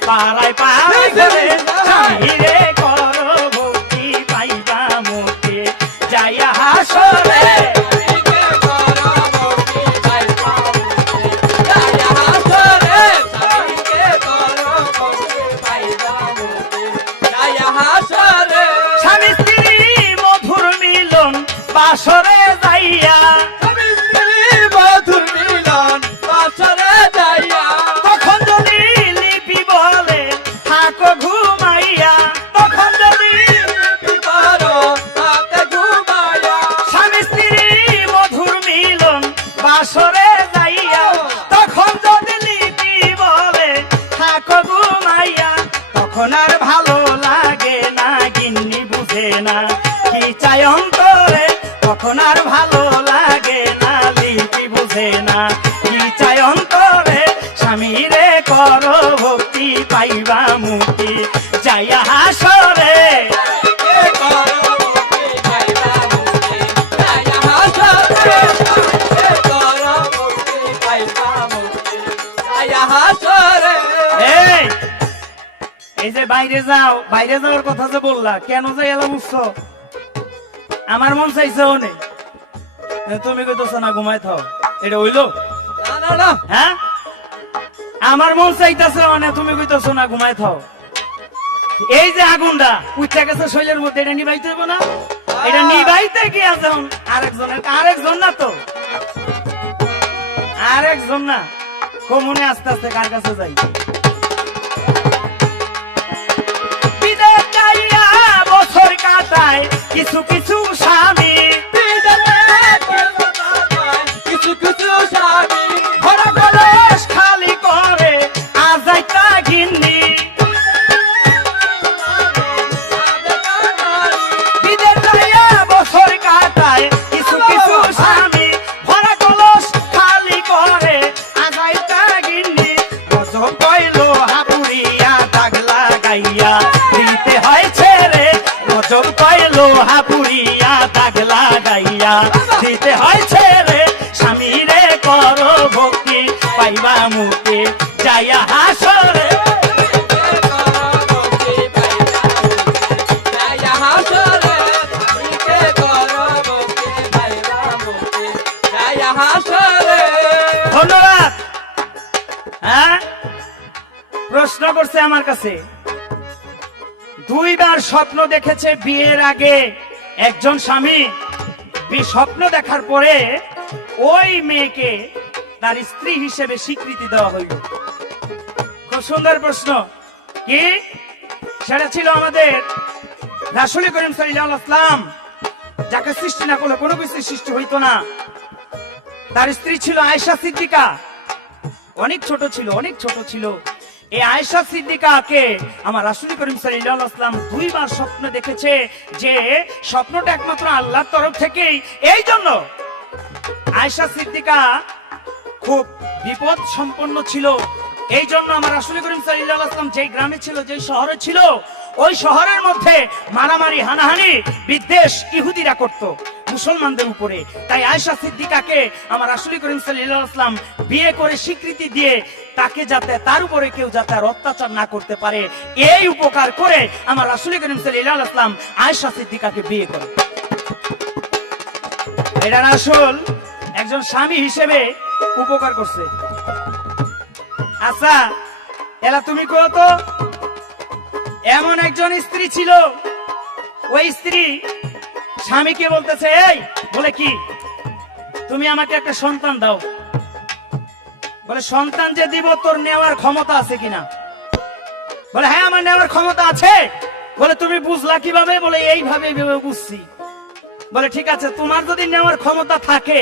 পাড়ায় পাড়ায় ঘরে, স্বামীরে করো ভক্তি পাইবা মোকে যাইয়া হাসরে। স্বামী স্ত্রী মধুর মিলন বাসরে যাইয়া, তখন যদি লিপি বলে থাকো ঘুমাইয়া, তখন যদি স্বামী স্ত্রী মধুর মিলন বাসরে যাইয়া, তখন যদি লিপি বলে থাকো ঘুমাইয়া, তখন আর ভালো লাগে না, গিন্নি বুঝে না কি চাই অন্তরে, তখন আর ভালো লাগে না, লিপি বুঝে না কি চাই অন্তরে, স্বামীরে করো ভক্তি পাইবা মুক্তি যাইয়া হাসরে। এই, এই যে বাইরে যাও, বাইরে যাওয়ার কথা যে বললা, কেন যাই এলাম বুঝছো? আমার মন চাইছে অনেক, তুমি কইতেছো না ঘুমাই থাও, এটা হইলো? হ্যাঁ, আমার মন চাইতেছে অনেক, তুমি কইতেছো না ঘুমাই থাও। এই যে আগুনটা উঠে গেছে শরীরের মধ্যে, এটা নিবাইতে হইব না? এটা নিবাইতে গিয়া যেমন আরেকজনের, আরেকজন না তো, আরেকজন না, কমনে আস্তে আস্তে কার কাছে যাই। বিদেশ যাইয়া বছর কাটায় কিছু কিছু স্বামী, কিছু কিছু স্বামী ভরা কলস খালি করে আজাইতা গিন্নি, বিদেশ যাইয়া বছর কাটায় কিছু কিছু স্বামী, ভরা কলস খালি করে আজাইতা গিন্নি। গজব কইলো হাপুরিয়া দাগ লাগাইয়া দিতে হয় ছেড়ে, গজব কইলো হাপুরিয়া দাগ লাগাইয়া দিতে হয় ছেড়ে, স্বামীরে করো ভক্তি পাইবা মুক্তি যাইয়া হাসরে। ধন্যবাদ। হ্যাঁ, প্রশ্ন করছে আমার কাছে, দুইবার স্বপ্ন দেখেছে বিয়ের আগে একজন স্বামী স্বপ্ন দেখার পরে ওই মেয়েকে তার স্ত্রী হিসেবে স্বীকৃতি দেওয়া হইল। খুব সুন্দর প্রশ্ন। কি সেটা ছিল আমাদের রাসূল করিম সাল্লাল্লাহু আলাইহি ওয়াসাল্লাম, যাকে সৃষ্টি না করলে কোনো কিছু সৃষ্টি হইতো না। তার স্ত্রী ছিল আয়েশা সিদ্দিকা। অনেক ছোট ছিল। এই আয়েশা সিদ্দিকাকে আমার রাসূল করিম সাল্লাল্লাহু আলাইহি ওয়াসাল্লাম দুইবার স্বপ্ন দেখেছে, যে স্বপ্নটা একমাত্র আল্লাহর তরফ থেকেই। এই জন্য আয়েশা সিদ্দিকা খুব বিপদ সম্পন্ন ছিল। এই জন্য আমার রাসূল করিম সাল্লাল্লাহু আলাইহি ওয়াসাল্লাম যেই গ্রামে ছিল, যেই শহরে ছিল, ওই শহরের মধ্যে মারামারি হানাহানি বিদ্বেষ ইহুদিরা করত মুসলমানদের উপরে। তাই আয়েশা সিদ্দিকাকে আমার রাসূল করিম সাল্লাল্লাহু আলাইহি ওয়াসাল্লাম বিয়ে করে স্বীকৃতি দিয়ে তাকে যাতে তার উপরে কেউ যাতে আর অত্যাচার না করতে পারে, এই উপকার করে আমার রাসূল করিম সাল্লাল্লাহু আলাইহি ওয়াসাল্লাম আয়েশা সিদ্দিকাকে বিয়ে করে। এটা রাসূল একজন স্বামী হিসেবে উপকার করছে। আচ্ছা এলা তুমি কো তো, এমন একজন স্ত্রী ছিল, ওই স্ত্রী স্বামীকে বলতেছে, এই বলে কি তুমি আমাকে একটা সন্তান দাও। বলে সন্তান যে দিব তোর নেওয়ার ক্ষমতা আছে কিনা? বলে হ্যাঁ আমার নেওয়ার ক্ষমতা আছে। বলে তুমি বুঝলা কিভাবে? বলে এইভাবে বুঝছি। বলে ঠিক আছে, তোমার যদি নেওয়ার ক্ষমতা থাকে,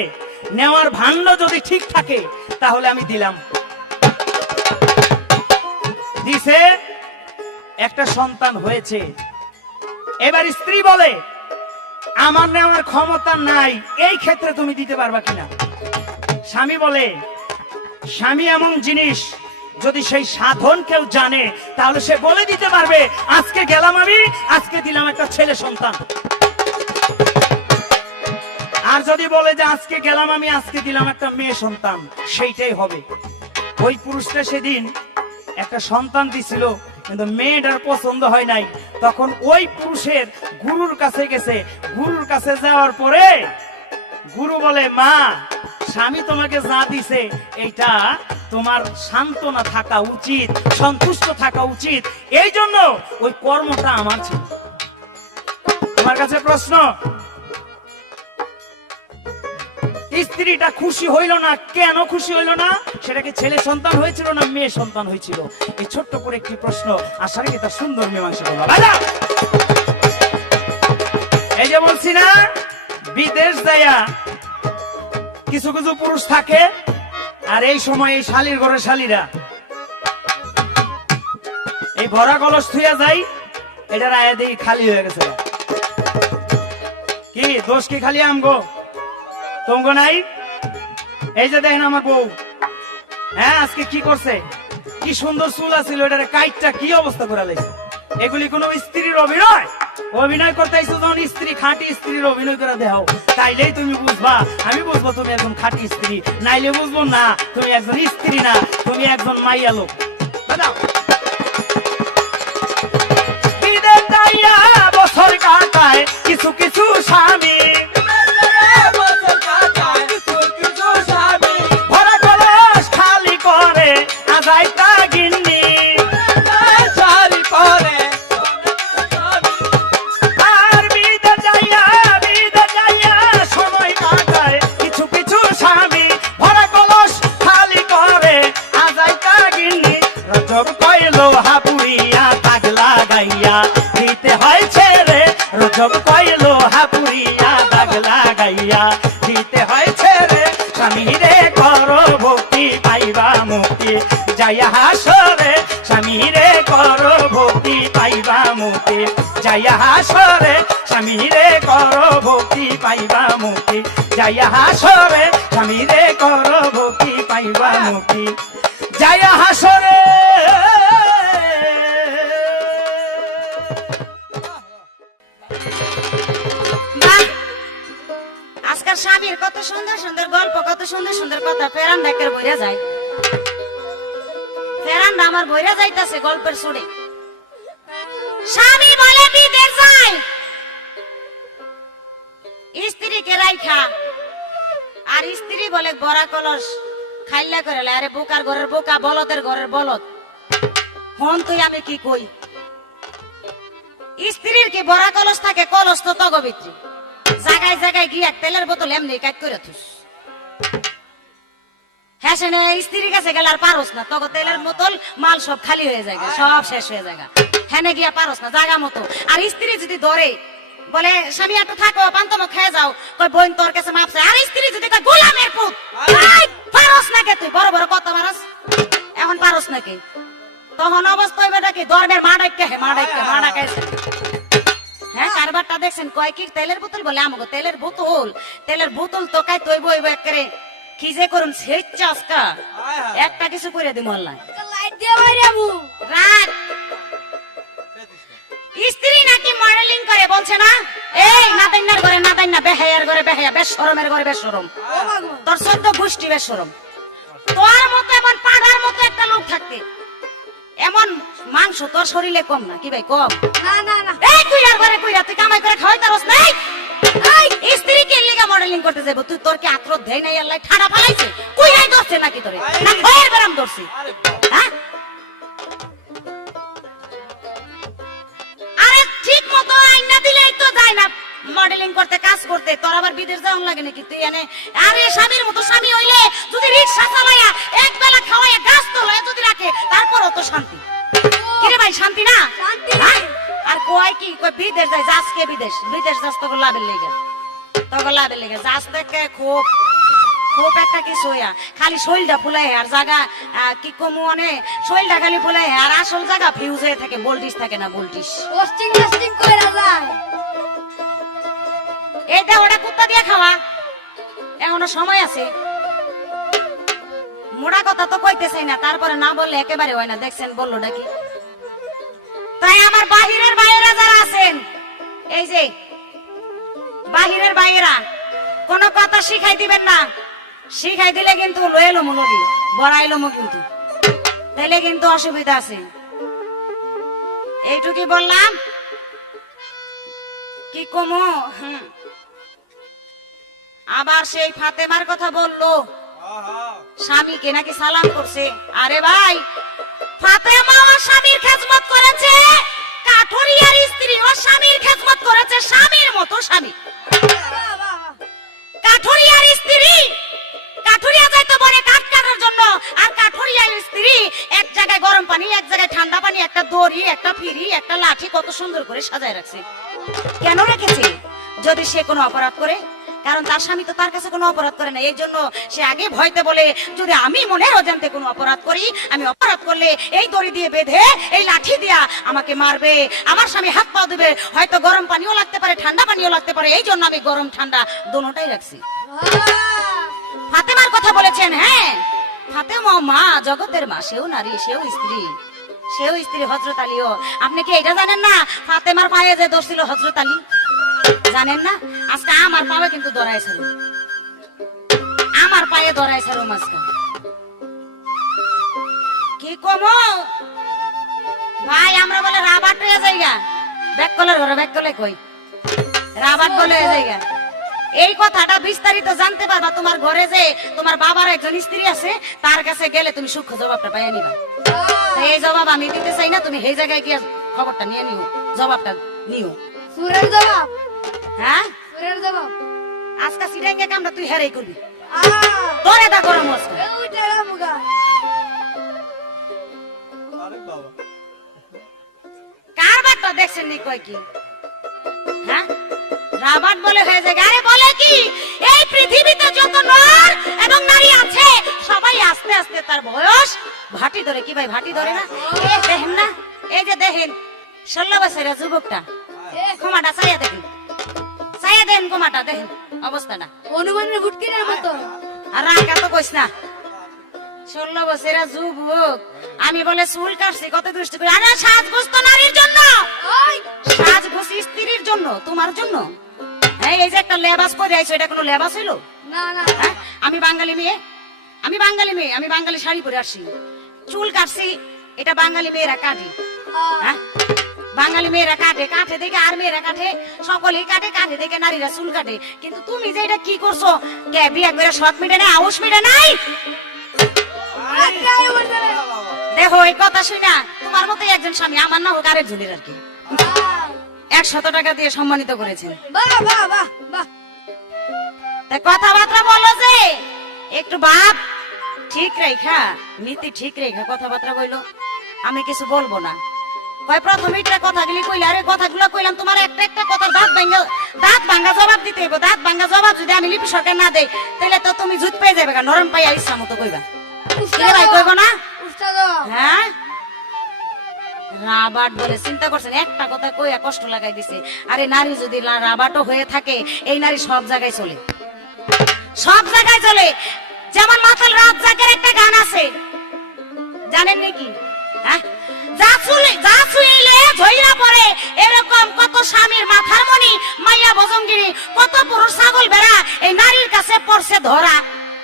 নেওয়ার ভাণ্ড যদি ঠিক থাকে, তাহলে আমি দিলাম। দিছে, একটা সন্তান হয়েছে। এবার স্ত্রী বলে আমার নেওয়ার ক্ষমতা নাই, এই ক্ষেত্রে তুমি দিতে পারবা কিনা? স্বামী বলে স্বামী এমন জিনিস, যদি সেই সাধন কেউ জানে তাহলে সে বলে দিতে পারবে আজকে গেলাম আমি, আজকে দিলাম একটা ছেলে সন্তান। আর যদি বলে যে আজকে গেলাম আমি, আজকে দিলাম একটা মেয়ে সন্তান, সেইটাই হবে। ওই পুরুষটা সেদিন একটা সন্তান দিছিল, কিন্তু মেয়েটার পছন্দ হয় নাই। তখন ওই পুরুষের গুরুর কাছে গেছে। গুরুর কাছে যাওয়ার পরে গুরু বলে, মা স্বামী তোমাকে যা দিছে এইটা তোমার সান্ত্বনা থাকা উচিত, সন্তুষ্ট থাকা উচিত। এই জন্য ওই কর্মটা আমার ছিল। তোমার কাছে প্রশ্ন, স্ত্রীটা খুশি হইল না, কেন খুশি হইল না? সেটাকে ছেলে সন্তান হয়েছিল না মেয়ে সন্তান হয়েছিল? এই ছোট্ট করে একটি প্রশ্ন, আশা রাখি তার সুন্দর মীমাংসা করবো। এই যে বলছি না, বিদেশ যাইয়া কিছু কিছু পুরুষ থাকে, আর এই সময় এই শালীর ঘরে শালীরা এই ভরা কলস থুইয়া যায়, এটার আয়া দেখি খালি হয়ে গেছে। কি দোষ? কি খালি আমগো? তোমগো নাই? এই যে দেখেন আমার বউ, হ্যাঁ আজকে কি করছে, কি সুন্দর চুল আছিল, এটারে কাইটটা কি অবস্থা করে লাইছে। এগুলি কোন স্ত্রীর অভিনয়? অভিনয় করতে আইছো যখন স্ত্রী, খাঁটি স্ত্রীর অভিনয় করে দেখাও, তাইলেই তুমি বুঝবা, আমি বুঝবো তুমি একজন খাঁটি স্ত্রী, নাইলে বুঝবো না তুমি একজন স্ত্রী না, তুমি একজন মাইয়া লোক। বিদেশ যাইয়া বছর কাটায় কিছু কিছু স্বামী, ভরা কলস খালি করে আজাইটা গিন্নি, আর বিদেশ যাইয়া সময় কাটায় কিছু কিছু স্বামী, ভরা কলস খালি করে আজাইটা গিন্নি। রজব কইলো হাপুরিয়া দাগ লাগাইয়া দিতে হয়েছে রে, রজব কইলো হাপুরিয়া দাগ লাগাইয়া দিতে হয়েছে রে। স্বামী রে করো ভক্তি পাইবা মুক্তি যাইয়া হাসরে, স্বামী রে করো ভক্তি পাইবা মুক্তি যাইয়া হাসরে, স্বামী রে করো ভক্তি পাইবা মুক্তি যাইয়া হাসরে, স্বামী রে করো ভক্তি পাইবা মুক্তি যাইয়া হাসরে। আজকাল স্বামীর কত সুন্দর সুন্দর গল্প, কত সুন্দর সুন্দর কথা, ফেরান ডাকের বইরা যায়, ফেরান আমার বইরা যাইতাছে গল্পের সুরে। স্বামী বলে বিদেশ যায়, স্ত্রীকে রাইখা, আর স্ত্রী বলে বড়া কলস খাইলা করে। আরে বোকার ঘরের বোকা, বলদের ঘরের বলদ, হন তুই আমি কি কই? স্ত্রীর কি বড়া কলস থাকে, কলস তো তগবিত্রী জায়গায় জায়গায় গিয়ে তেলের বোতল এমনি কাট করে থুস। হ্যাঁ সে স্ত্রীর কাছে গেলে আর পারস না, তখন তেলের বোতল মাল সব খালি হয়ে যায়, সব শেষ হয়ে যায়, হ্যাঁ গিয়া পারস না জায়গা মতো। আর স্ত্রী যদি ধরে বলে স্বামী একটু থাকো পান্তম খেয়ে যাও, কই বোন তোর কাছে মাপছে। আর স্ত্রী যদি কয় গোলামের পুত, পারস না কে তুই, বড় বড় কথা পারস, এখন পারস নাকি? তখন অবস্থা হইবে নাকি ধর্মের মা ডাকে, মা ডাকে, মা ডাকে। হ্যাঁ কারবারটা দেখছেন, কয় কি তেলের বোতল বলে আমাকে তেলের বোতল, তেলের বোতল তো কাই তৈব হইব একেবারে কি যে করুন সেই চাষকা একটা কিছু করে দিই মহল্লায়। লাইট দিয়ে বাইরে আমু রাত স্ত্রী নাকি মডেলিং করে বলছে না, এই নাদাইনার ঘরে নাদাইনা, বেহায়ার ঘরে বেহায়া, বেশরমের ঘরে বেশরম, তোর সদ্য গোষ্ঠী বেশরম। তোর মতো এমন পাড়ার মতো একটা লোক থাকতে এমন মাংস তোর শরীরে কম না কি ভাই, কম না না না এই তুই আর ঘরে কইরা তুই কামাই করে খাওয়াই তারস নাই। এই স্ত্রী কে লিগা মডেলিং করতে যাবো তুই, তোর কি আত্র দেই নাই আল্লাহ ঠাড়া ফালাইছে, কই নাই ধরছে নাকি তোরে, না খয়ের গরম ধরছি? হ্যাঁ আরে ঠিক মতো আইনা দিলেই তো যায় না মডেলিং করতে, কাজ করতে। তোর আবার বিদেশ যাওয়ার লাগে নাকি তুই এনে? আরে স্বামীর মতো স্বামী হইলে যদি রিকশা চালায়া এক বেলা খাওয়াইয়া গাছ তোলায় যদি রাখে তারপরও তো শান্তি। কিরে ভাই শান্তি না? শান্তি হ্যাঁ? আর কয় কি কয় বিদেশ যায়, যাস কে বিদেশ, বিদেশ যাস তোকে লাভের লেগে, তোকে লাভের লেগে যাস দেখে খুব খুব একটা কিছু হইয়া খালি শৈলটা ফুলাই আর জায়গা কি কমু অনে শৈলটা খালি ফুলাই আর আসল জায়গা ফিউজ হয়ে থাকে, ভোল্টেজ থাকে না, ভোল্টেজ। পোস্টিং পোস্টিং কইরা যায়। এইটা ওটা কুত্তা দিয়ে খাওয়া, এখনো সময় আছে। মোড়া কথা তো কইতে চাই না, তারপরে না বললে একেবারে হয় না। দেখছেন বললো নাকি? তাই আমার বাহিরের বাইরা যারা আছেন, এই যে বাহিরের বাইরা কোন কথা শিখাই দিবেন না, শিখাই দিলে কিন্তু লয়েলো মুনবি বড়াইলো মু কিন্তু, তাইলে কিন্তু অসুবিধা আছে। এইটুকুই বললাম, কি কমো। আবার সেই ফাতেমার কথা বললো, স্বামীকে নাকি সালাম করছে। আরে ভাই ফাতেমা ওর স্বামীর খেদমত করেছে, কাঠুরিয়ার স্ত্রী ওর স্বামীর খেদমত করেছে, স্বামীর মতো স্বামী। কাঠুরিয়ার স্ত্রী কাঠুরিয়া যাইতো বনে কাঠ কাটার জন্য, আর কাঠুরিয়ার স্ত্রী এক জায়গায় গরম পানি, এক জায়গায় ঠান্ডা পানি, একটা দড়ি, একটা ফিরি, একটা লাঠি কত সুন্দর করে সাজায় রাখছে। কেন রেখেছে? যদি সে কোনো অপরাধ করে, কারণ তার স্বামী তো তার কাছে কোনো অপরাধ করে না, এই জন্য সে আগে ভয়তে বলে যদি আমি মনের অজান্তে কোনো অপরাধ করি, আমি অপরাধ করলে এই দড়ি দিয়ে বেঁধে এই লাঠি দিয়া আমাকে মারবে, আমার স্বামী হাত পা দেবে, হয়তো গরম পানিও লাগতে পারে ঠান্ডা পানিও লাগতে পারে, এই জন্য আমি গরম ঠান্ডা দোনোটাই রাখছি। ফাতেমার কথা বলেছেন। হ্যাঁ ফাতেমা মা, জগতের মা, সেও নারী, সেও স্ত্রী, সেও স্ত্রী হযরত আলীও। আপনি কি এটা জানেন না ফাতেমার পায়ে যে দোষ ছিল হযরত আলী? জানেন না? আজকে আমার পায়ে কিন্তু ধরাইছিল, আমার পায়ে ধরাইছিল আজকে। কি কমো ভাই, আমরা বলে রাবাট হয়ে যাইগা, ব্যাককলের ঘরে ব্যাককলে কই রাবাট বলে হয়ে যাইগা। এই কথাটা বিস্তারিত জানতে পারবা তোমার ঘরে যে তোমার বাবার একজন স্ত্রী আছে, তার কাছে গেলে তুমি সূক্ষ্ম জবাবটা পাইয়া নিবা। এই জবাব আমি দিতে চাই না, তুমি সেই জায়গায় গিয়ে খবরটা নিয়ে নিও, জবাবটা নিও। সুরের জবাব, হ্যাঁ সুরের জবাব আজকে সিটাইকে কামটা তুই হেরাই করবি, তোর এটা গরম হচ্ছে। ওইটা মুগা কারবারটা দেখছেন নি কয় কি? হ্যাঁ রাবাট বলে হয়ে যায়। আরে বলে কি এই পৃথিবীতে যত নর এবং নারী আছে সবাই আস্তে আস্তে তার বয়স ভাটি ধরে। কি ভাই ভাটি ধরে না? এই দেখেন না, এই যে দেখেন 16 বছরের যুবকটা, ক্ষমাটা চাইয়া দেখেন, চাইয়া দেখেন ক্ষমাটা দেখেন অবস্থাটা, অনুমানের ফুটকিনের মতো। আর রাগা তো কইস না, 16 বছরের যুবক। আমি বলে চুল কাটছি কত দুষ্টি করে। আরে সাজগোজ তো নারীর জন্য, ওই সাজগোজ স্ত্রীর জন্য, তোমার জন্য। হ্যাঁ এই যে একটা লেবাস পরে আইছো, এটা কোনো লেবাস হইলো? না না হ্যাঁ আমি বাঙালি মেয়ে, আমি বাঙালি মেয়ে, আমি বাঙালি শাড়ি পরে আসছি, চুল কাটছি, এটা বাঙালি মেয়েরা কাটে। হ্যাঁ বাঙালি মেয়েরা কাটে, কাঠে দেখে আর মেয়েরা কাটে, সকলেই কাটে, কাঠে দেখে নারীরা চুল কাটে। কিন্তু তুমি যে এটা কি করছো, কে বিয়ে করে শখ মিটে নাই, আউশ মিটে নাই? দেখো এই কথা শুনা তোমার মতো একজন স্বামী আমার না হোক আরেক জনের আর কি। 100 টাকা দিয়ে সম্মানিত করেছেন। বাহ বাহ বাহ বাহ। তা কথাবার্তা বলো যে একটু বাপ ঠিক রেখা, নীতি ঠিক রেখা কথাবার্তা কইলো। আমি কিছু বলবো না। কয় প্রথম এটা কথাগুলি কইলে, আরে কথাগুলো কইলাম তোমার একটা একটা কথা দাঁত ভাঙ্গা জবাব দিতে হইব। দাঁত ভাঙ্গা জবাব যদি আমি লিপি সরকার না দেই তাহলে তো তুমি জুত পেয়ে যাবে, নরম পাইয়া ইচ্ছা মতো কইবা। কে ভাই কইব না? উস্তাদ হ্যাঁ রাবাট বলে চিন্তা করছেন, একটা কথা কইয়া কষ্ট লাগাই দিছে। আরে নারী যদি রাবাটও হয়ে থাকে, এই নারী সব জায়গায় চলে, সব জায়গায় চলে। যেমন মাতাল রাত জাগের একটা গান আছে, জানেন নাকি? হ্যাঁ, যা ছুঁইলে ঝইরা পড়ে, এরকম কত স্বামীর মাথার মণি মাইয়া ভজঙ্গিনী, কত পুরুষ ছাগল ভেড়া এই নারীর কাছে পড়ছে ধরা।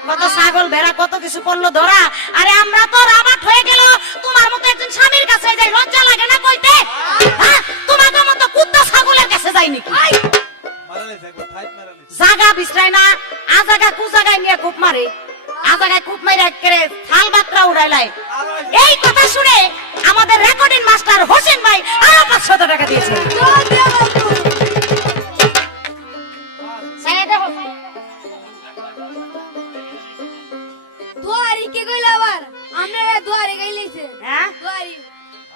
কত ছাগল ভেড়া কত কিছু পড়লো ধরা। আরে আমরা তো রাবাট হয়ে গেল, তোমার মতো একজন স্বামীর কাছে যাই, লজ্জা লাগে না কইতে? হ্যাঁ, তোমাদের মতো কুত্তা ছাগলের কাছে যাই নাকি? জাগা বিছরায় না, আজাগা কুজাগায় নিয়ে কূপ মারে, আজাগায় কূপ মারে করে থাল বাত্রা উড়াইলাই। এই কথা শুনে আমাদের রেকর্ডিং মাস্টার হোসেন ভাই আরো 500 টাকা দিয়েছে। দুয়ারি কে কইলা আবার? আমরা দুয়ারি গাইলেছে। হ্যাঁ দুয়ারি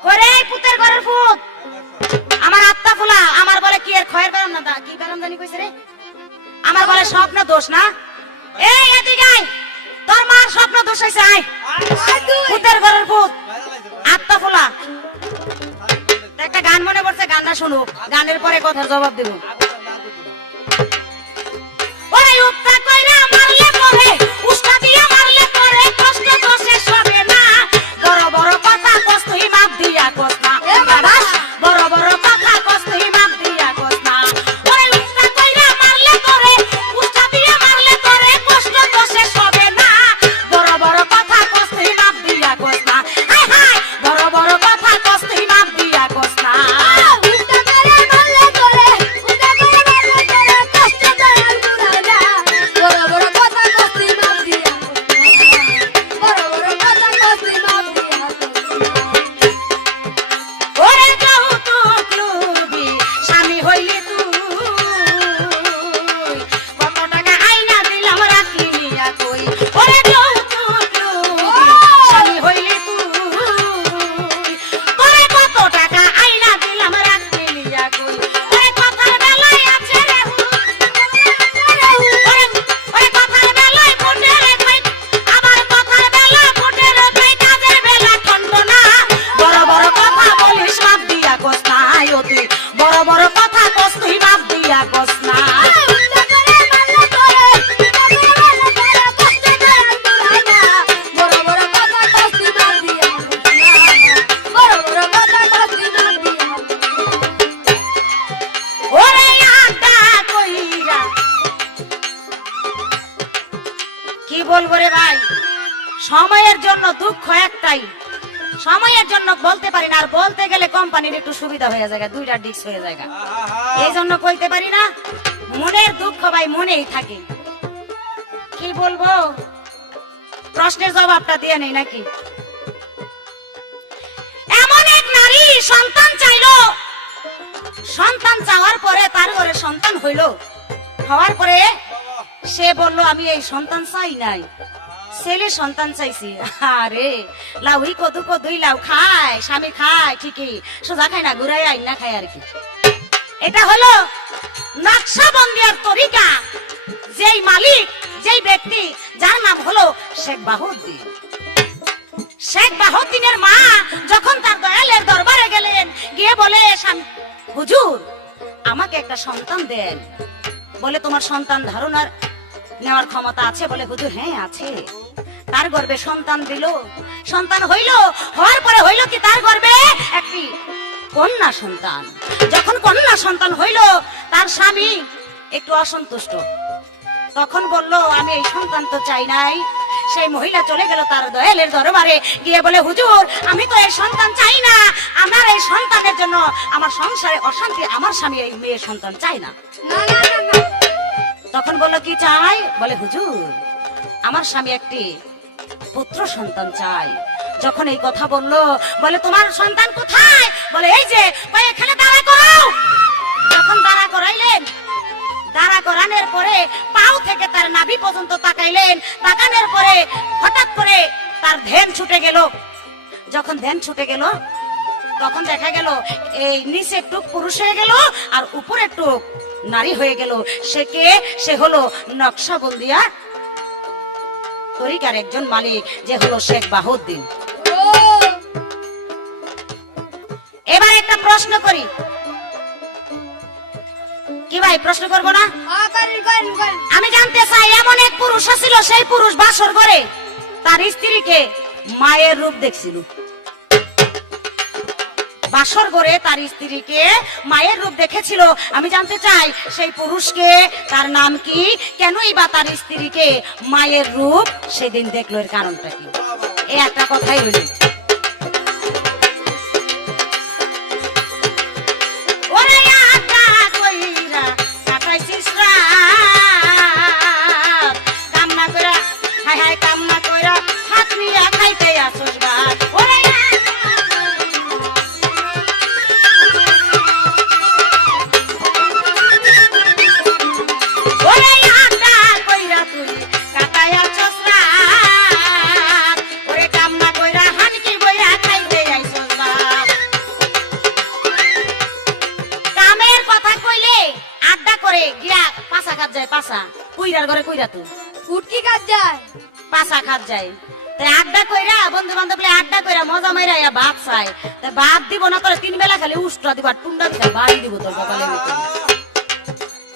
করে পুতের ঘরের ফুট আমার আত্মা ফুলা, আমার বলে কি এর খয়ের বেরাম না, কি বেরাম জানি কইছে রে, আমার বলে স্বপ্ন দোষ না। এই এদিকে আয়, তোর মার স্বপ্ন দোষ হইছে, আয় পুতের ঘরের ফুট আত্মা ফুলা। একটা গান মনে পড়ছে, গানটা শুনুক, গানের পরে কথার জবাব দেব। ওরে উক্তা কইরা মারলে পরে, উস্তা দিয়া মারলে পরে, কষ্ট দোষে সবে না। বড় বড় কথা কষ্টই মাপ দিয়া কষ্ট না, বড় বড় কথা কষ্টই মাপ দিয়া কষ্ট না। ওরে উক্তা কইরা মারলে পরে, উস্তা দিয়া মারলে পরে, কষ্ট দোষে সবে না। বড় বড় কথা কষ্টই মাপ দিয়া কষ্ট না। হায় হায়, বড় বড় কথা কষ্টই মাপ দিয়া কষ্ট না। উস্তা করে মারলে করে, উস্তা করে মারলে করে, কষ্ট দেয় আলগুরানা। বড় বড় কথা কস্তি মাপ দিয়া, বড় বড় কথা কস্তি মাপ দিয়া। ওরে যৌতুক লুবি স্বামী হইলি তুই, কত টাকা আইনা দিলাম রাখলি নিয়া কই। ওরে যৌতুক লুবি স্বামী হইলি তুই, ওরে কত টাকা আইনা দিলাম রাখলি নিয়া কই। ওরে কথার বেলায় আছে রে ওরে কথার বেলায় ফুটে রে কই, আবার কথার বেলা ফুটে রে কই, কাজের বেলা খন্ড না। বড় বড় কথা বলিস মাপ দিয়া কস না, ও তুই বড় বড় কথা কস তুই মাপ দিয়া কস না। উস্তা করে মারলে করে, উস্তা করে মারলে করে, কষ্ট দেয় আলগুরানা। বড় বড় কথা কস্তি মাপ দিয়া, বড় বড় কথা কস্তি মাপ দিয়া। ওরে আড্ডা কইরা কি বলবো রে ভাই, সময়ের জন্য দুঃখ একটাই, সময়ের জন্য বলতে পারি না, আর বলতে গেলে কোম্পানির একটু সুবিধা হয়ে যায়, দুইটা ডিস্ক হয়ে যায়, এই জন্য কইতে পারি না। মনের দুঃখ ভাই মনেই থাকে। কি বলবো, প্রশ্নের জবাবটা দিয়ে নেই নাকি? এমন এক নারী সন্তান চাইলো, সন্তান চাওয়ার পরে তার ঘরে সন্তান হইলো, হওয়ার পরে সে বলল আমি এই সন্তান চাই নাই, ছেলে সন্তান চাইছি। আরে লাউই কদু কদুই লাউ খায়, স্বামী খায় ঠিকই, সোজা খায় না, ঘুরাই আইন না খায় আর কি। এটা হলো নকশাবন্দিয়ার তরিকা, যেই মালিক, যেই ব্যক্তি, যার নাম হলো শেখ বাহাউদ্দিন। শেখ বাহাউদ্দিনের মা যখন তার দয়ালের দরবারে গেলেন, গিয়ে বলে হুজুর আমাকে একটা সন্তান দেন। বলে তোমার সন্তান ধারণার নেওয়ার ক্ষমতা আছে? বলে হুজুর হ্যাঁ আছে। তার গর্ভে সন্তান দিল, সন্তান হইল, হওয়ার পরে হইল কি তার গর্ভে একটি কন্যা সন্তান। যখন কন্যা সন্তান হইল তার স্বামী একটু অসন্তুষ্ট, তখন বলল আমি এই সন্তান তো চাই নাই। সেই মহিলা চলে গেল তার দয়ালের দরবারে, গিয়ে বলে হুজুর আমি তো এই সন্তান চাই না, আমার এই সন্তানের জন্য আমার সংসারে অশান্তি, আমার স্বামী এই মেয়ে সন্তান চাই না। না না না না। তখন বলল কি চাই? বলে হুজুর আমার স্বামী একটি পুত্র সন্তান চাই। যখন এই কথা বলল, বলে তোমার সন্তান কোথায়? বলে এই যে, এখানে দাঁড়া করাও। যখন দাঁড়া করাইলেন, দাঁড়া করানোর পরে পাও থেকে তার নাভি পর্যন্ত তাকাইলেন, তাকানোর পরে হঠাৎ করে তার ধ্যান ছুটে গেল। যখন ধ্যান ছুটে গেল তখন দেখা গেল এই নিচে টুক পুরুষ হয়ে গেল আর উপরে টুক নারী হয়ে গেল। সে কে? সে হলো নকশবন্দিয়া তরিকার একজন মালিক, যে হলো শেখ বাহাউদ্দিন। ও এবার একটা প্রশ্ন করি, কি ভাই প্রশ্ন করবো না? করেন আমি জানতে চাই, এমন এক পুরুষ ছিল, সেই পুরুষ বাসর ঘরে তার স্ত্রীকে মায়ের রূপ দেখছিল। বাসর ঘরে তার স্ত্রীকে মায়ের রূপ দেখেছিল। আমি জানতে চাই সেই পুরুষকে, তার নাম কি, কেনই বা তার স্ত্রীকে মায়ের রূপ সেদিন দেখলো, এর কারণটা কি? এই একটা কথাই হইল। ওরে আটা কইরা কাটাইছিস রাত, কামনা কইরা হায় হায় কামনা কইরা হাত নিয়া খাইতে আসোস ভাত। ওরে ওরে আটা কইরা তুই কাটাইয়া আসোস রাত, ওরে কামনা কইরা হানকি বইরা খাইতে আইসোস ভাত। কামের কথা কইলে আড্ডা করে গিয়া পাছা খাত যায়, পাছা কুইরার ঘরে কুইরা তুই ফুটকি কাজ যায় পাছা খাত যায়। তাই আড্ডা কইরা বন্ধু বান্ধব আড্ডা কইরা মজা মাইরা ইয়া ভাত চাই। তাই ভাত দিব না, তোরা 3 বেলা খালি উষ্ট্রা দিব আর টুন্ডা দিতে বাড়ি দিব তোর কপালে মতো।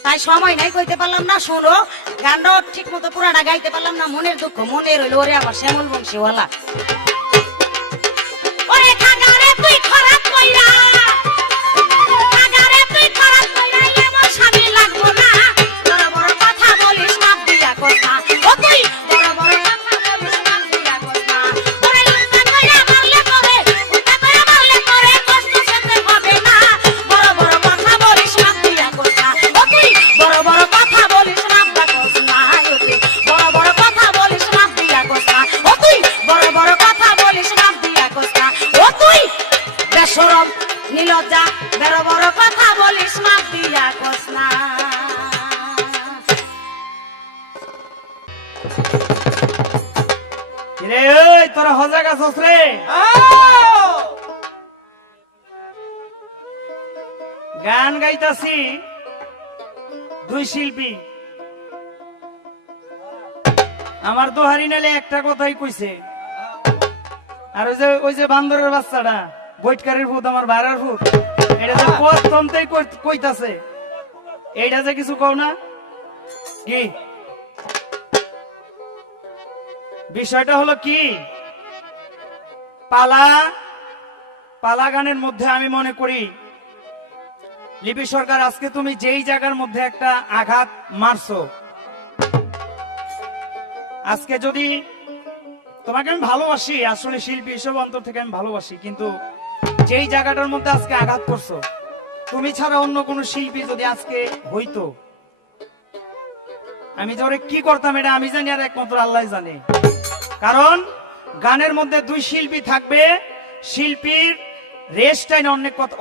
তাই সময় নাই, কইতে পারলাম না। শোনো, গানটা ঠিক মতো পুরাটা গাইতে পারলাম না, মনের দুঃখ মনে রইল। ওরে আমার শ্যামল বংশীওয়ালা, ওরে খাগারে তুই খরাত কইরা, খাগারে তুই খরাত কইরা এমন স্বামী লাগবো না। বড় বড় কথা বলিস মাপ দিয়া কথা, ও তুই বড় বড় কথা বলিস মাপ দিয়া কথা। ওরে উল্টা কইরা মারলে পরে, উল্টা কইরা মারলে পরে কষ্ট পেতে হবে না। বড় বড় কথা বলিস মাপ দিয়া কথা, ও তুই বড় বড় কথা বলিস মাপ দিয়া কথা। ও তুই বড় বড় কথা বলিস মাপ দিয়া কথা, ও তুই বড় বড় কথা বলিস মাপ দিয়া কথা। ও তুই বেশরম নিলজ্জা বড় বড় কথা বলিস মাপ দিয়া কথা। রে ওই তোরা হজা গাছস রে? গান গাইতাছি দুই শিল্পী, আমার দোহারি নালে একটা কথাই কইছে। আর ওই যে বান্দরের বাচ্চাটা বৈটকারের ভূত, আমার ভাড়ার ভূত, এটা যে প্রথমতেই কইতাছে, এইটা যে কিছু কও না কি? বিষয়টা হলো কি, পালা গানের মধ্যে আমি মনে করি লিপি সরকার, আজকে তুমি যেই জায়গার মধ্যে একটা আঘাত মারছো, আজকে যদি তোমাকে আমি ভালোবাসি, আসলে শিল্পী হিসেবে অন্তর থেকে আমি ভালোবাসি, কিন্তু যেই জায়গাটার মধ্যে আজকে আঘাত করছো, তুমি ছাড়া অন্য কোন শিল্পী যদি আজকে হইতো, আমি যে ওরে কি করতাম এটা আমি জানি আর একমাত্র আল্লাহ জানে। কারণ গানের মধ্যে দুই শিল্পী থাকবে, শিল্পীর রেস্ট টাইনে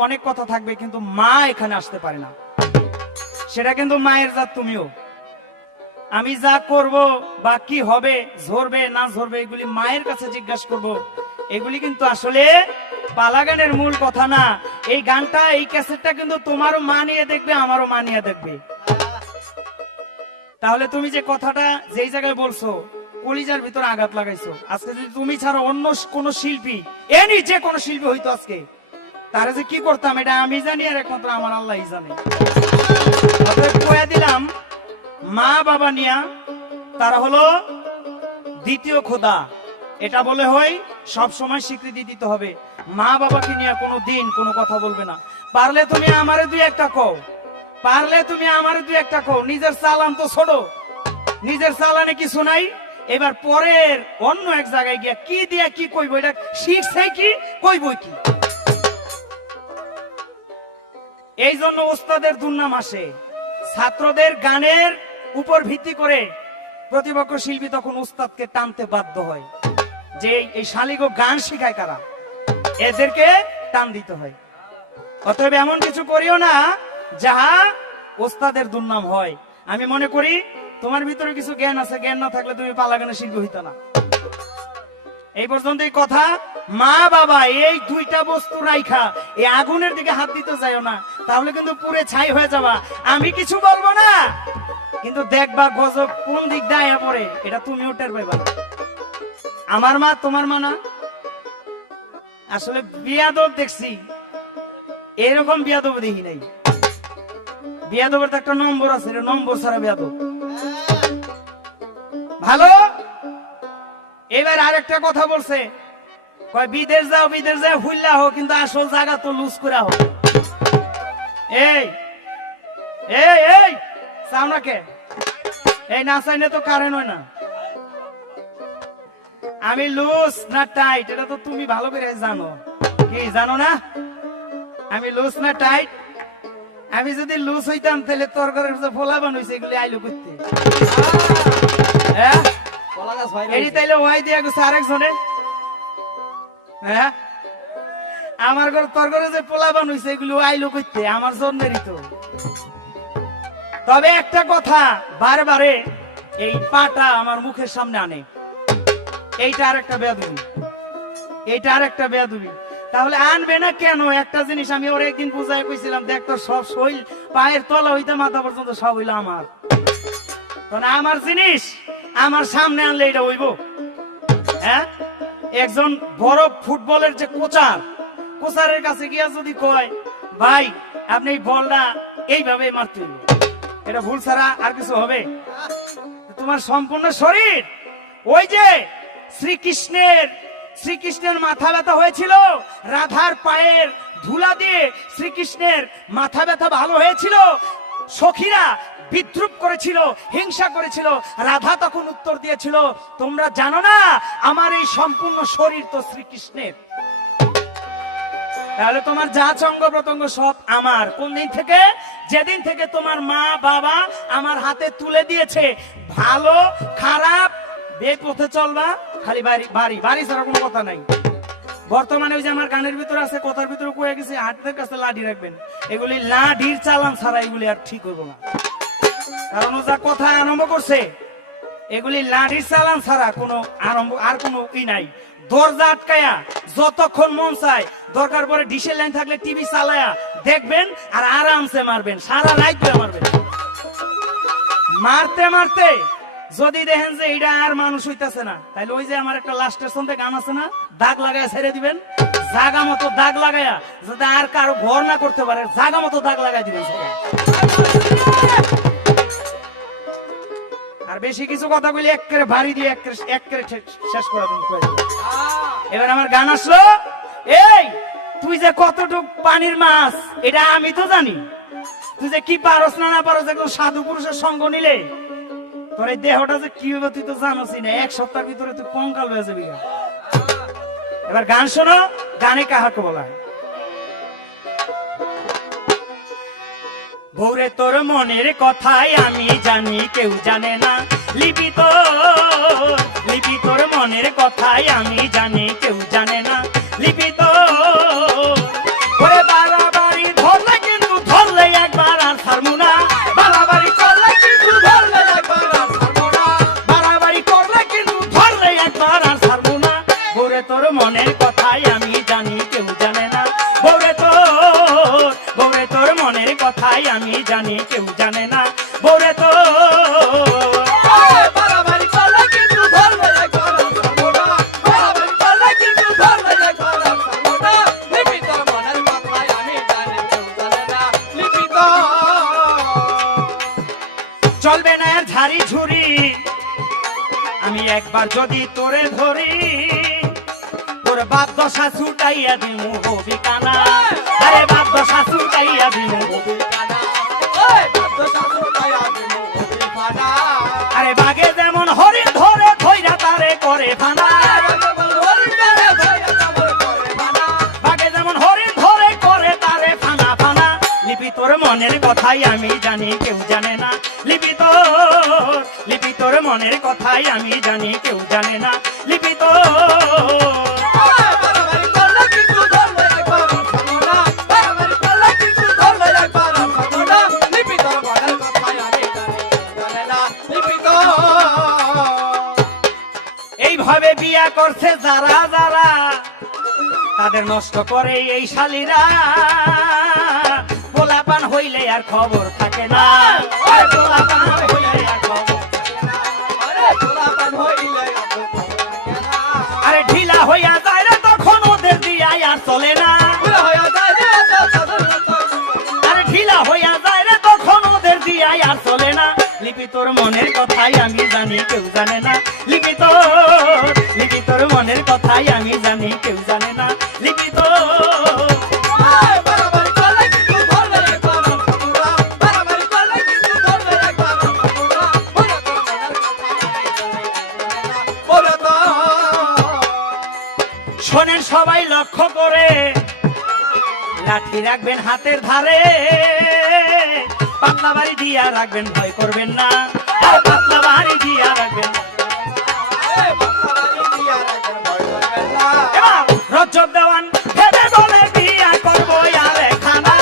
অনেক কথা থাকবে, কিন্তু মা এখানে আসতে পারে না। সেটা কিন্তু মায়ের জাত তুমিও। আমি যা করব বা কি হবে, ঝরবে না ঝরবে, এগুলি মায়ের কাছে জিজ্ঞাসা করব। এগুলি কিন্তু আসলে পালা গানের মূল কথা না। এই গানটা, এই ক্যাসেটটা কিন্তু তোমারও মা নিয়ে দেখবে, আমারও মা নিয়ে দেখবে। তাহলে তুমি যে কথাটা যেই জায়গায় বলছো, কলিজার ভিতরে আঘাত লাগাইছো। আজকে যদি তুমি ছাড়া অন্য কোন শিল্পী, এনি যে কোন শিল্পী হইতো আজকে, তারা যে কি করতাম এটা আমি জানি আর একমাত্র আমার আল্লাহই জানে। কয়ে দিলাম, মা বাবা নিয়া তারা হলো দ্বিতীয় খোদা, এটা বলে হয় সব সময় স্বীকৃতি দিতে হবে। মা বাবাকে নিয়ে কোনো দিন কোনো কথা বলবে না। পারলে তুমি আমারে দুই একটা কও, পারলে তুমি আমারে দুই একটা কও। নিজের চালান তো ছোট, নিজের চালানে কিছু নাই, এবার পরের অন্য এক জায়গায় গিয়া কি দিয়া কি কইব, এটা শিখছে কি কইব কি? এই জন্য ওস্তাদের দুর্নাম আসে। ছাত্রদের গানের উপর ভিত্তি করে প্রতিপক্ষ শিল্পী তখন উস্তাদকে টানতে বাধ্য হয়, যে এই শালিগো গান শিখায় কারা, এদেরকে টান দিতে হয়। অতএব এমন কিছু করিও না যাহা ওস্তাদের দুর্নাম হয়। আমি মনে করি তোমার ভিতরে কিছু জ্ঞান আছে, জ্ঞান না থাকলে তুমি পালা গানে শিল্পী হইতো না। এই পর্যন্তই কথা। মা বাবা এই দুইটা বস্তু রাইখা এই আগুনের দিকে হাত দিতে যাইও না, তাহলে কিন্তু পুরে ছাই হয়ে যাবা। আমি কিছু বলবো না, কিন্তু দেখবা গজব কোন দিক দায়া পড়ে, এটা তুমিও টের পাইবা। আমার মা তোমার মা না, আসলে বিয়াদব দেখছি, এরকম বিয়াদব দেখি নাই। বিয়াদবের তো একটা নম্বর আছে, নম্বর ছাড়া বিয়াদব ভালো। এবার আরেকটা কথা বলছে, কয় বিদেশ যাও, বিদেশ যাও হুইল্লা হোক, কিন্তু আসল জায়গা তো লুজ করে হোক। এই এই এই চাও না কে? এই না চাইলে তো কারেন্ট হয় না। আমি লুজ না টাইট এটা তো তুমি ভালো করে জানো। কি জানো না আমি লুজ না টাইট? আমি যদি লুজ হইতাম তাহলে তোর ঘরের যে ফোলা বানাইছে এগুলি আইলো করতে। হ্যাঁ এই তাইলে ওয়াই দিয়া গেছে আরেকজনে। হ্যাঁ আমার ঘর তোর ঘরে যে পোলা বানাইছে এগুলো আইলো করতে, আমার জন্মেরই তো। তবে একটা কথা বারবারে এই পাটা আমার মুখের সামনে আনে, এইটা আরেকটা বেয়াদবি, এইটা আরেকটা বেয়াদবি। তাহলে আনবে না কেন? একটা জিনিস আমি ওর একদিন বুঝাই কইছিলাম, দেখ তোর সব শরীর পায়ের তলা হইতে মাথা পর্যন্ত সব হইলো আমার, আমার জিনিস আমার সামনে আনলে এটা হইব? হ্যাঁ একজন বড় ফুটবলের যে কোচারের কাছে গিয়া যদি কয় ভাই আপনি এই বলটা এইভাবে মারতে হইব, এটা ভুল ছাড়া আর কিছু হবে? তোমার সম্পূর্ণ শরীর ওই যে শ্রীকৃষ্ণের মাথা ব্যথা হয়েছিল, রাধার পায়ের ধুলা দিয়ে শ্রীকৃষ্ণের মাথা ব্যথা ভালো হয়েছিল। সখীরা বিদ্রুপ করেছিল, হিংসা করেছিল, রাধা তখন উত্তর দিয়েছিল তোমরা জানো না আমার এই সম্পূর্ণ শরীর তো শ্রীকৃষ্ণের। তাহলে তোমার যা অঙ্গ প্রত্যঙ্গ সব আমার। কোন দিন থেকে? যেদিন থেকে তোমার মা বাবা আমার হাতে তুলে দিয়েছে। ভালো খারাপ বে পথে চলবা, খালি বাড়ি বাড়ি বাড়ি ছাড়া কোনো কথা নাই। বর্তমানে ওই যে আমার গানের ভিতরে আছে, কথার ভিতরে কয়ে গেছে হাতের কাছে লাঠি রাখবেন, এগুলি লাঠির চালান ছাড়া এগুলি আর ঠিক হইব না। কারণ ও যা কথা আরম্ভ করছে এগুলি লাঠির চালান ছাড়া কোনো আরম্ভ আর কোনো ই নাই। দরজা আটকায়া যতক্ষণ মন চায়, দরকার পরে ডিশের লাইন থাকলে টিভি চালায়া দেখবেন আর আরামসে মারবেন, সারা রাত ধরে মারবেন। মারতে মারতে যদি দেখেন যে এটা আর মানুষ হইতেছে না, তাহলে ওই যে আমার একটা লাস্টের সন্ধ্যে গান আছে না, দাগ লাগায় ছেড়ে দিবেন, জাগা মতো দাগ লাগায়া, যাতে আর কারো ঘর না করতে পারে, জাগা মতো দাগ লাগাই দিবেন। আর বেশি কিছু কথা বলি একেবারে ভারী দিয়ে একেবারে শেষ করে দেবেন। এবার আমার গান আসলো, এই তুই যে কতটুক পানির মাছ এটা আমি তো জানি, তুই যে কি পারস না না পারস, একদম সাধু পুরুষের সঙ্গ নিলে তোর এই দেহটা যে কি হবে তুই তো জানোসই না, এক সপ্তাহের ভিতরে তুই কঙ্কাল হয়ে যাবি। এবার গান শোনো, গানে কাহাকে বলা হয়? ভোরে তোর মনের কথাই আমি জানি কেউ জানে না, লিপি তোর মনের কথাই আমি জানি কেউ জানে না, লিপি তোরে বাড়াবাড়ি ধরলে কিন্তু ধরলে একবার আর ছাড়বো না, বাড়াবাড়ি করলে কিন্তু ধরলে একবার আর ছাড়বো না, বাড়াবাড়ি করলে কিন্তু ধরলে একবার আর ছাড়বো না। ভোরে তোর মনের কথাই আমি জানি কেউ জানে না, ভোরে তোর মনের কথাই আমি জানি কেউ জানে না, ভোরে তো চলবে না আর ঝাড়ি ঝুড়ি, আমি একবার যদি তোরে ধরি তোর বাপ দশা ছুটাইয়া দিমু হবি কানা, আরে বাপ দশা ছুটাইয়া দিমু হবি কানা, আরে বাগে যেমন হরিণ ধরে ধইরা তারে করে ফানা, বাগে যেমন হরিণ ধরে করে তারে ফানা ফানা। লিপি তোর মনের কথাই আমি জানি কেউ জানে না, লিপি তোর মনের কথাই আমি জানি কেউ জানে না, লিপি বিয়া করছে যারা যারা তাদের নষ্ট করে এই শালীরা পোলাপান হইলে আর খবর থাকে না আরে পোলাপান হইলে আর খবর আরে ঢিলা হইয়া যায় রে তখন ওদের দিয়া আর চলে না আরে ঢিলা হইয়া যায় রে তখন ওদের দিয়া আর চলে না লিপি তোর মনের কথাই আমি জানি কেউ জানে না লিপি তোর মনের কথাই আমি জানি কেউ জানে না লিপি তোর শোনেন সবাই লক্ষ্য করে লাঠি রাখবেন হাতের ধারে পাতলা বাড়ি দিয়া রাখবেন ভয় করবেন না পাতলা বাড়ি দিয়া রাখবেন এবার রজব দেওয়ান ভেবে বলে বিয়া করবো আরে খানা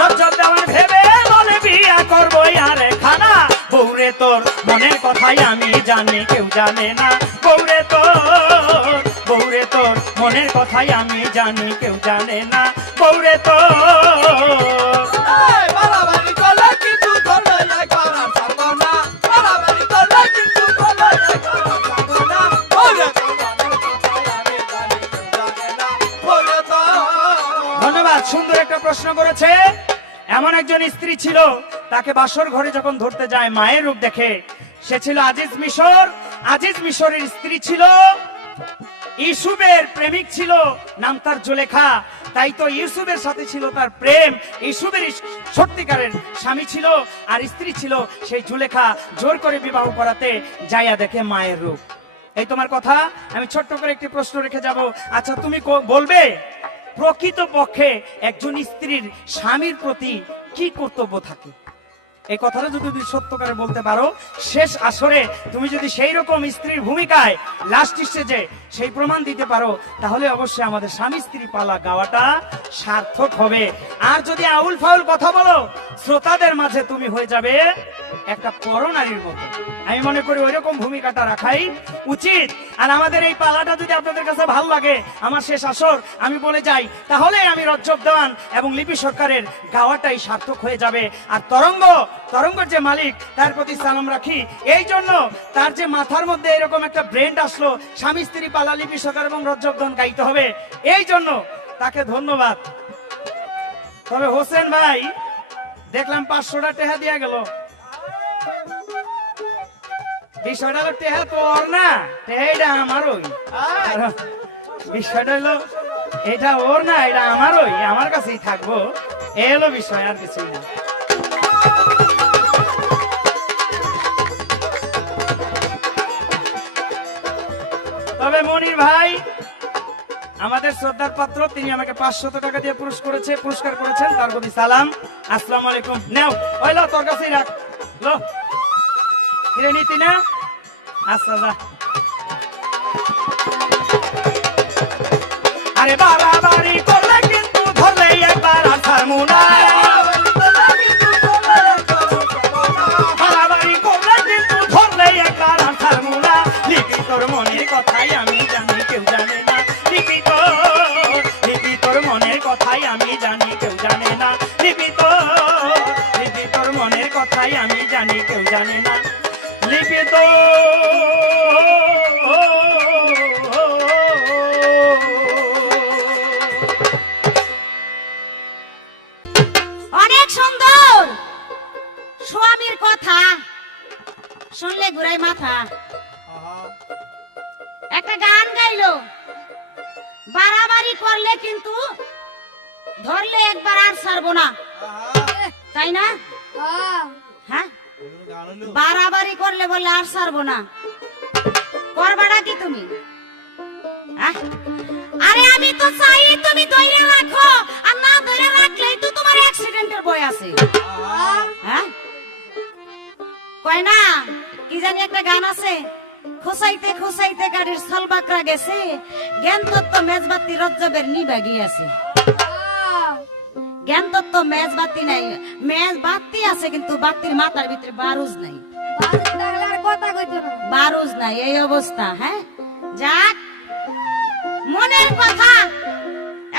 রজব দেওয়ান ভেবে বলে বিয়া করবো আরে খানা বউরে তোর মনের কথাই আমি জানি কেউ জানে না বউরে তোর মনের কথাই আমি জানি কেউ জানে না বউরে ধন্যবাদ সুন্দর একটা প্রশ্ন করেছে এমন একজন স্ত্রী ছিল তাকে বাসর ঘরে যখন ধরতে যায় মায়ের রূপ দেখে সে ছিল আজিজ মিশরের স্ত্রী ছিল ইউসুফের প্রেমিক ছিল নাম তার জুলেখা তাই তো ইউসুফের সাথে ছিল তার প্রেম ইউসুফের সত্যিকারের স্বামী ছিল আর স্ত্রী ছিল সেই জুলেখা জোর করে বিবাহ করাতে যাইয়া দেখে মায়ের রূপ এই তোমার কথা আমি ছোট্ট করে একটি প্রশ্ন রেখে যাব আচ্ছা তুমি বলবে প্রকৃত পক্ষে একজন স্ত্রীর স্বামীর প্রতি কি কর্তব্য থাকে এই কথাটা যদি তুমি সত্যকারে বলতে পারো শেষ আসরে তুমি যদি সেই রকম স্ত্রীর ভূমিকায় লাস্ট স্টেজে সেই প্রমাণ দিতে পারো তাহলে অবশ্যই আমাদের স্বামী স্ত্রী পালা গাওয়াটা সার্থক হবে আর যদি আউল ফাউল কথা বলো শ্রোতাদের মাঝে তুমি হয়ে যাবে একটা পরনারীর মতো আমি মনে করি ওইরকম ভূমিকাটা রাখাই উচিত আর আমাদের এই পালাটা যদি আপনাদের কাছে ভালো লাগে আমার শেষ আসর আমি বলে যাই তাহলে আমি রজব দেওয়ান এবং লিপি সরকারের গাওয়াটাই সার্থক হয়ে যাবে আর তরঙ্গের যে মালিক তার প্রতি সালাম রাখি এই জন্য তার যে মাথার মধ্যে এরকম একটা ব্রেন্ড আসলো স্বামী স্ত্রী পালা লিপি সরকার এবং রজব দেওয়ান গাইতে হবে এই জন্য তাকে ধন্যবাদ তবে হোসেন ভাই দেখলাম 500টা টেহা দিয়া গেল বিষয়টা হলো টেহা তো ওর না টেহা এটা আমারই বিষয়টা হলো এটা ওর না এটা আমারই আমার কাছেই থাকবো এই হলো বিষয় আর কিছুই না তবে মনির ভাই আমাদের শ্রদ্ধার পাত্র তিনি আমাকে 500 টাকা দিয়ে পুরস্কার করেছেন তার প্রতি সালাম আসসালামু আলাইকুম নাও ওইলো তোর কাছেই রাখ লো ফিরে নিতি না আচ্ছা যা আরে বাড়াবাড়ি করলে কিন্তু ধরলে একবার আসার মুনা বাড়াবাড়ি করলে কিন্তু ধরলে একবার আসার মুনা লিপি তোর মনের কথাই আমি জানি কেউ জানে না লিপি তোর মনের কথাই আমি জানি কেউ জানে না লিপি তোর মনের কথাই আমি জানি কেউ জানে না লিপি অনেক সুন্দর স্বামীর কথা শুনলে ঘুরাই মাথা একটা গান গাইলো বাড়াবাড়ি করলে কিন্তু ধরলে একবার আর ছাড়বো না তাই না হ্যাঁ বাড়াবাড়ি করলে বললে আর ছাড়বো না করবাটা কি তুমি আরে আমি তো চাই তুমি ধরে রাখো আর না ধরে রাখলেই তো তোমার অ্যাক্সিডেন্টের ভয় আছে হ্যাঁ কয় না কি জানি একটা গান আছে খোসাইতে খোসাইতে গাড়ির সলবাকরা গেছে জ্ঞান তত্ত্ব মেজবাতি রজ্জবের নিবা গিয়েছে জ্ঞান তত্ত্ব মেজবাতি নাই মেজবাতি আছে কিন্তু বাতির মাথার ভিতরে বারুজ নাই কথা কইতো না বারুজ না এই অবস্থা। হ্যাঁ যাক, মনের কথা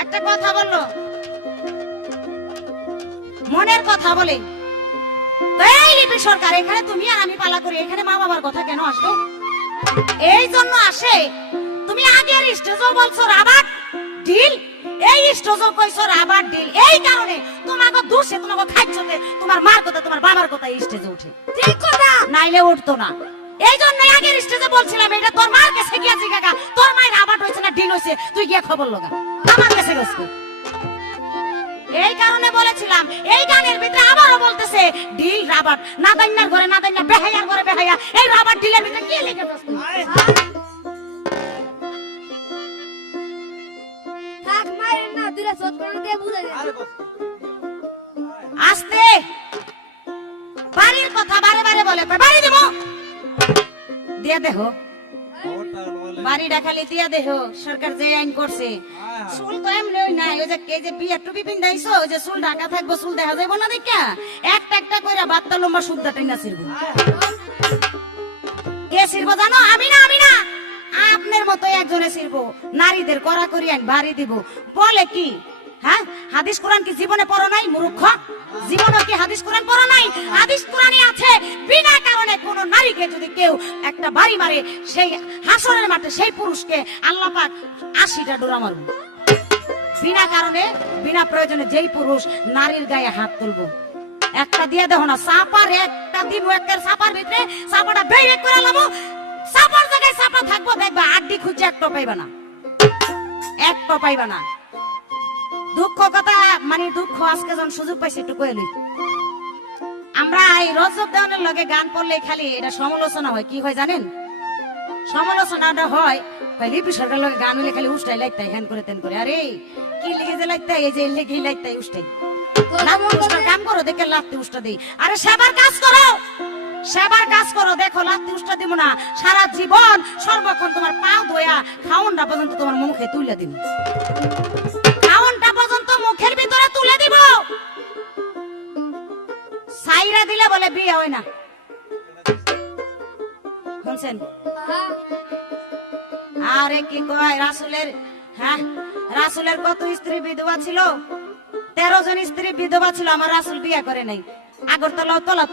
একটা কথা বললো, মনের কথা বলে এই লিপি সরকার, এখানে তুমি আর আমি পালা করি, এখানে মা বাবার কথা কেন আসবে? এই জন্য আসে তুমি আগের স্টেজও বলছো রাবার ডিল, এই স্টেজও কইছো রাবার ডিল, এই কারণে তোমাকে দোষে তোমাকে খাইছতে তোমার মার কথা তোমার বাবার কথা এই স্টেজে উঠে। ঠিক কথা নাইলে উঠতো না। এই জন্য আগের স্টেজে বলছিলাম এটা তোর মার কাছে গিয়েছি কাকা, তোর মায়ের রাবার হয়েছে না ডিল হয়েছে, তুই গিয়ে খবর লগা, আমার কাছে গেছে। এই কারণে বলেছিলাম এই গানের ভিতরে আবারও বলতেছে ডিল রাবার, নাদাইনার ঘরে নাদাইনা, বেহাইয়ার ঘরে বেহাইয়া, এই রাবার ডিলের ভিতরে কি লিখে দোস্ত? থাক মারেন না, দুইটা চোট করে দিয়ে বুঝাই দে। আস্তে বাড়ির কথা বারে বারে বলে, বাড়ি দেব দিয়া দেহ, বাড়িটা খালি দিয়া দেহ। সরকার যে আইন করছে চুল তো এমনি নাই, ওই যে এই যে বিয়ে টুপি পিন্ধাইছো, ওই যে চুল ঢাকা থাকবো, চুল দেখা যাইব না দেখা, একটা একটা কইরা বাত্তা লম্বা সুদ্ধা টেনা ছিড়বো। কে ছিড়বো জানো? আমি না, আমি না, আপনার মতো একজনে ছিড়বো। নারীদের করা করি আইন বাড়ি দিব বলে কি? হ্যাঁ, হাদিস কোরআন কি জীবনে পড়ো নাই মূর্খ? জীবনে কি হাদিস কোরআন পড়ো নাই? হাদিস কোরআনে আছে বিনা কারণে কোন নারীকে যদি কেউ একটা বাড়ি মারে, সেই হাসরের মাঠে সেই পুরুষকে আল্লাহ পাক 80টা ডোরা মারবে। বিনা কারণে বিনা প্রয়োজনে যেই পুরুষ নারীর গায়ে হাত তুলবো, একটা দিয়ে দেখো না চাপার, একটা দিব একের চাপার ভিতরে চাপাটা বের করে লামো, চাপার জায়গায় চাপা থাকবো, দেখবা আড্ডি খুঁজে একটা পাইবা না, একটা পাইবা না। দুঃখ কথা মানে দুঃখ, আজকে যখন সুযোগ পাইছি একটু কইলি, আমরা এই রজব দেওয়ানের লগে গান পড়লে খালি এটা সমালোচনা হয়। কি হয় জানেন? সমালোচনাটা হয় লিপি সরকার লগে গান হইলে খালি উষ্টাই লাগতাই, হ্যান করে তেন করে, আরে কি লিখে যে লাগতাই, এই যে লিখে লাগতাই উষ্টাই, কাম করো দেখে লাত্তি উষ্টা দিই। আরে সেবার কাজ করো, সেবার কাজ করো, দেখো লাত্তি উষ্টা দিব না, সারা জীবন সর্বক্ষণ তোমার পাও ধোয়া খাওনটা পর্যন্ত তোমার মুখে তুলে দিব, খাওনটা পর্যন্ত মুখের ভিতরে তুলে দিব। সাইরা দিলে বলে বিয়ে হয় না, শুনছেন? আরে কি কয় রাসূলের, হ্যাঁ রাসূলের কত স্ত্রী বিধবা ছিল? 13 জন স্ত্রী বিধবা ছিল, আমার রাসূল বিয়ে করে নাই। আগরতলাও তলা,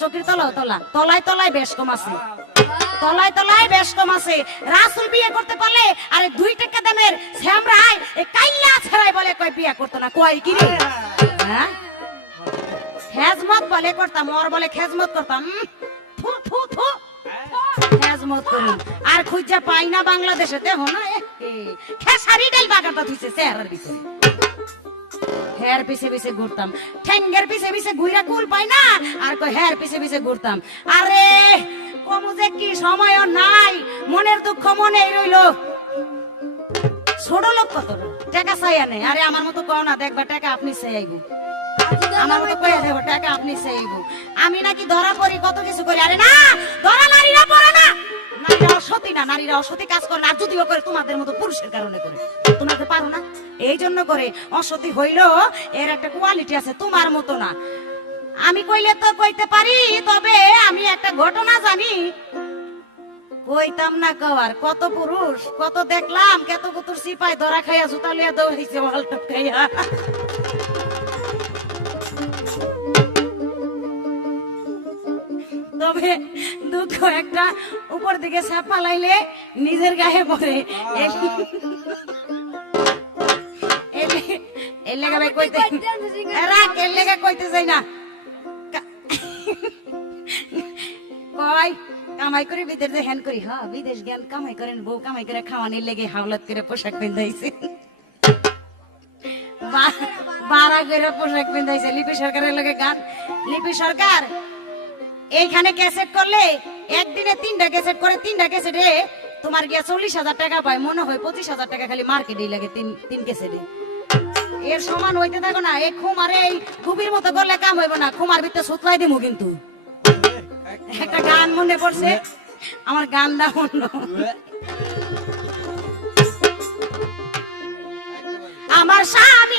চকির তলাও তলা, তলায় তলায় বেশ কম আছে, তলায় তলায় বেশ কম আছে। রাসূল বিয়ে করতে পারলে আরে 2 টাকা দামের শ্যামরাই এই কাইল্লা ছাড়াই বলে কয় বিয়ে করতো না, কয় কি রে? হ্যাঁ খেজমত বলে করতাম, ওর বলে খেজমত করতাম, থু থু থু খেজমত করুন। আর খুঁজা পাই না বাংলাদেশে, দেখো না খেসারি ডাল বাগানটা দিছে চেহারার ভিতরে, হের পিছে পিছে ঘুরতাম, ঠ্যাঙ্গের পিছে পিছে ঘুরা কুল পাই না, আর কই হের পিছে পিছে ঘুরতাম। আরে কমু যে কি সময় নাই, মনের দুঃখ মনেই রইলো। ছোট লোক কত টাকা চাই আনে, আরে আমার মতো কও না, দেখবা টাকা আপনি চাইব, আমার মতো কইয়া দেবো টাকা আপনি চাইব। আমি নাকি ধরা পড়ি কত কিছু করি, আরে না, ধরা নারীরা পড়ে না, নারীরা অসতী না, নারীরা অসতী কাজ করে না, আর যদিও করে তোমাদের মতো পুরুষের কারণে করে, তোমাদের পারো না এই জন্য করে। অসতী হইলেও এর একটা কোয়ালিটি আছে, তোমার মতো না। আমি কইলে তো কইতে পারি, তবে আমি একটা ঘটনা জানি, কইতাম না কওয়ার। কত পুরুষ কত দেখলাম, কত কুতুর সিপাই ধরা খাইয়া জুতা লিয়া দৌড়াইছে ওয়ালটপ খাইয়া। তবে দুঃখ একটা, উপর দিকে সাপ পালাইলে নিজের গায়ে পড়ে। এর লেগা ভাই কইতে রাখ, এর লেগা কইতে যাই না, কয় কামাই করে বিদেশ হ্যান করি, হ্যাঁ বিদেশ জ্ঞান কামাই করেন, বউ কামাই করে খাওয়ানির লেগে হাওলাত করে পোশাক পিন্ধাইছে, বাড়া করে পোশাক পিন্ধাইছে। লিপি সরকারের লগে গান, লিপি সরকার এইখানে ক্যাসেট করলে একদিনে 3টা ক্যাসেট করে, 3টা ক্যাসেটে তোমার গিয়া 40,000 টাকা পায়, মনে হয় 25,000 টাকা খালি মার্কেটেই লাগে 3 ক্যাসেটে। এর সমান হইতে থাকো না, এই খুমারে এই খুবির মতো করলে কাম হইব না, খুমার ভিতরে সুতলাই দিমু। কিন্তু একটা গান মনে পড়ছে আমার, গানটা অন্য, আমার স্বামী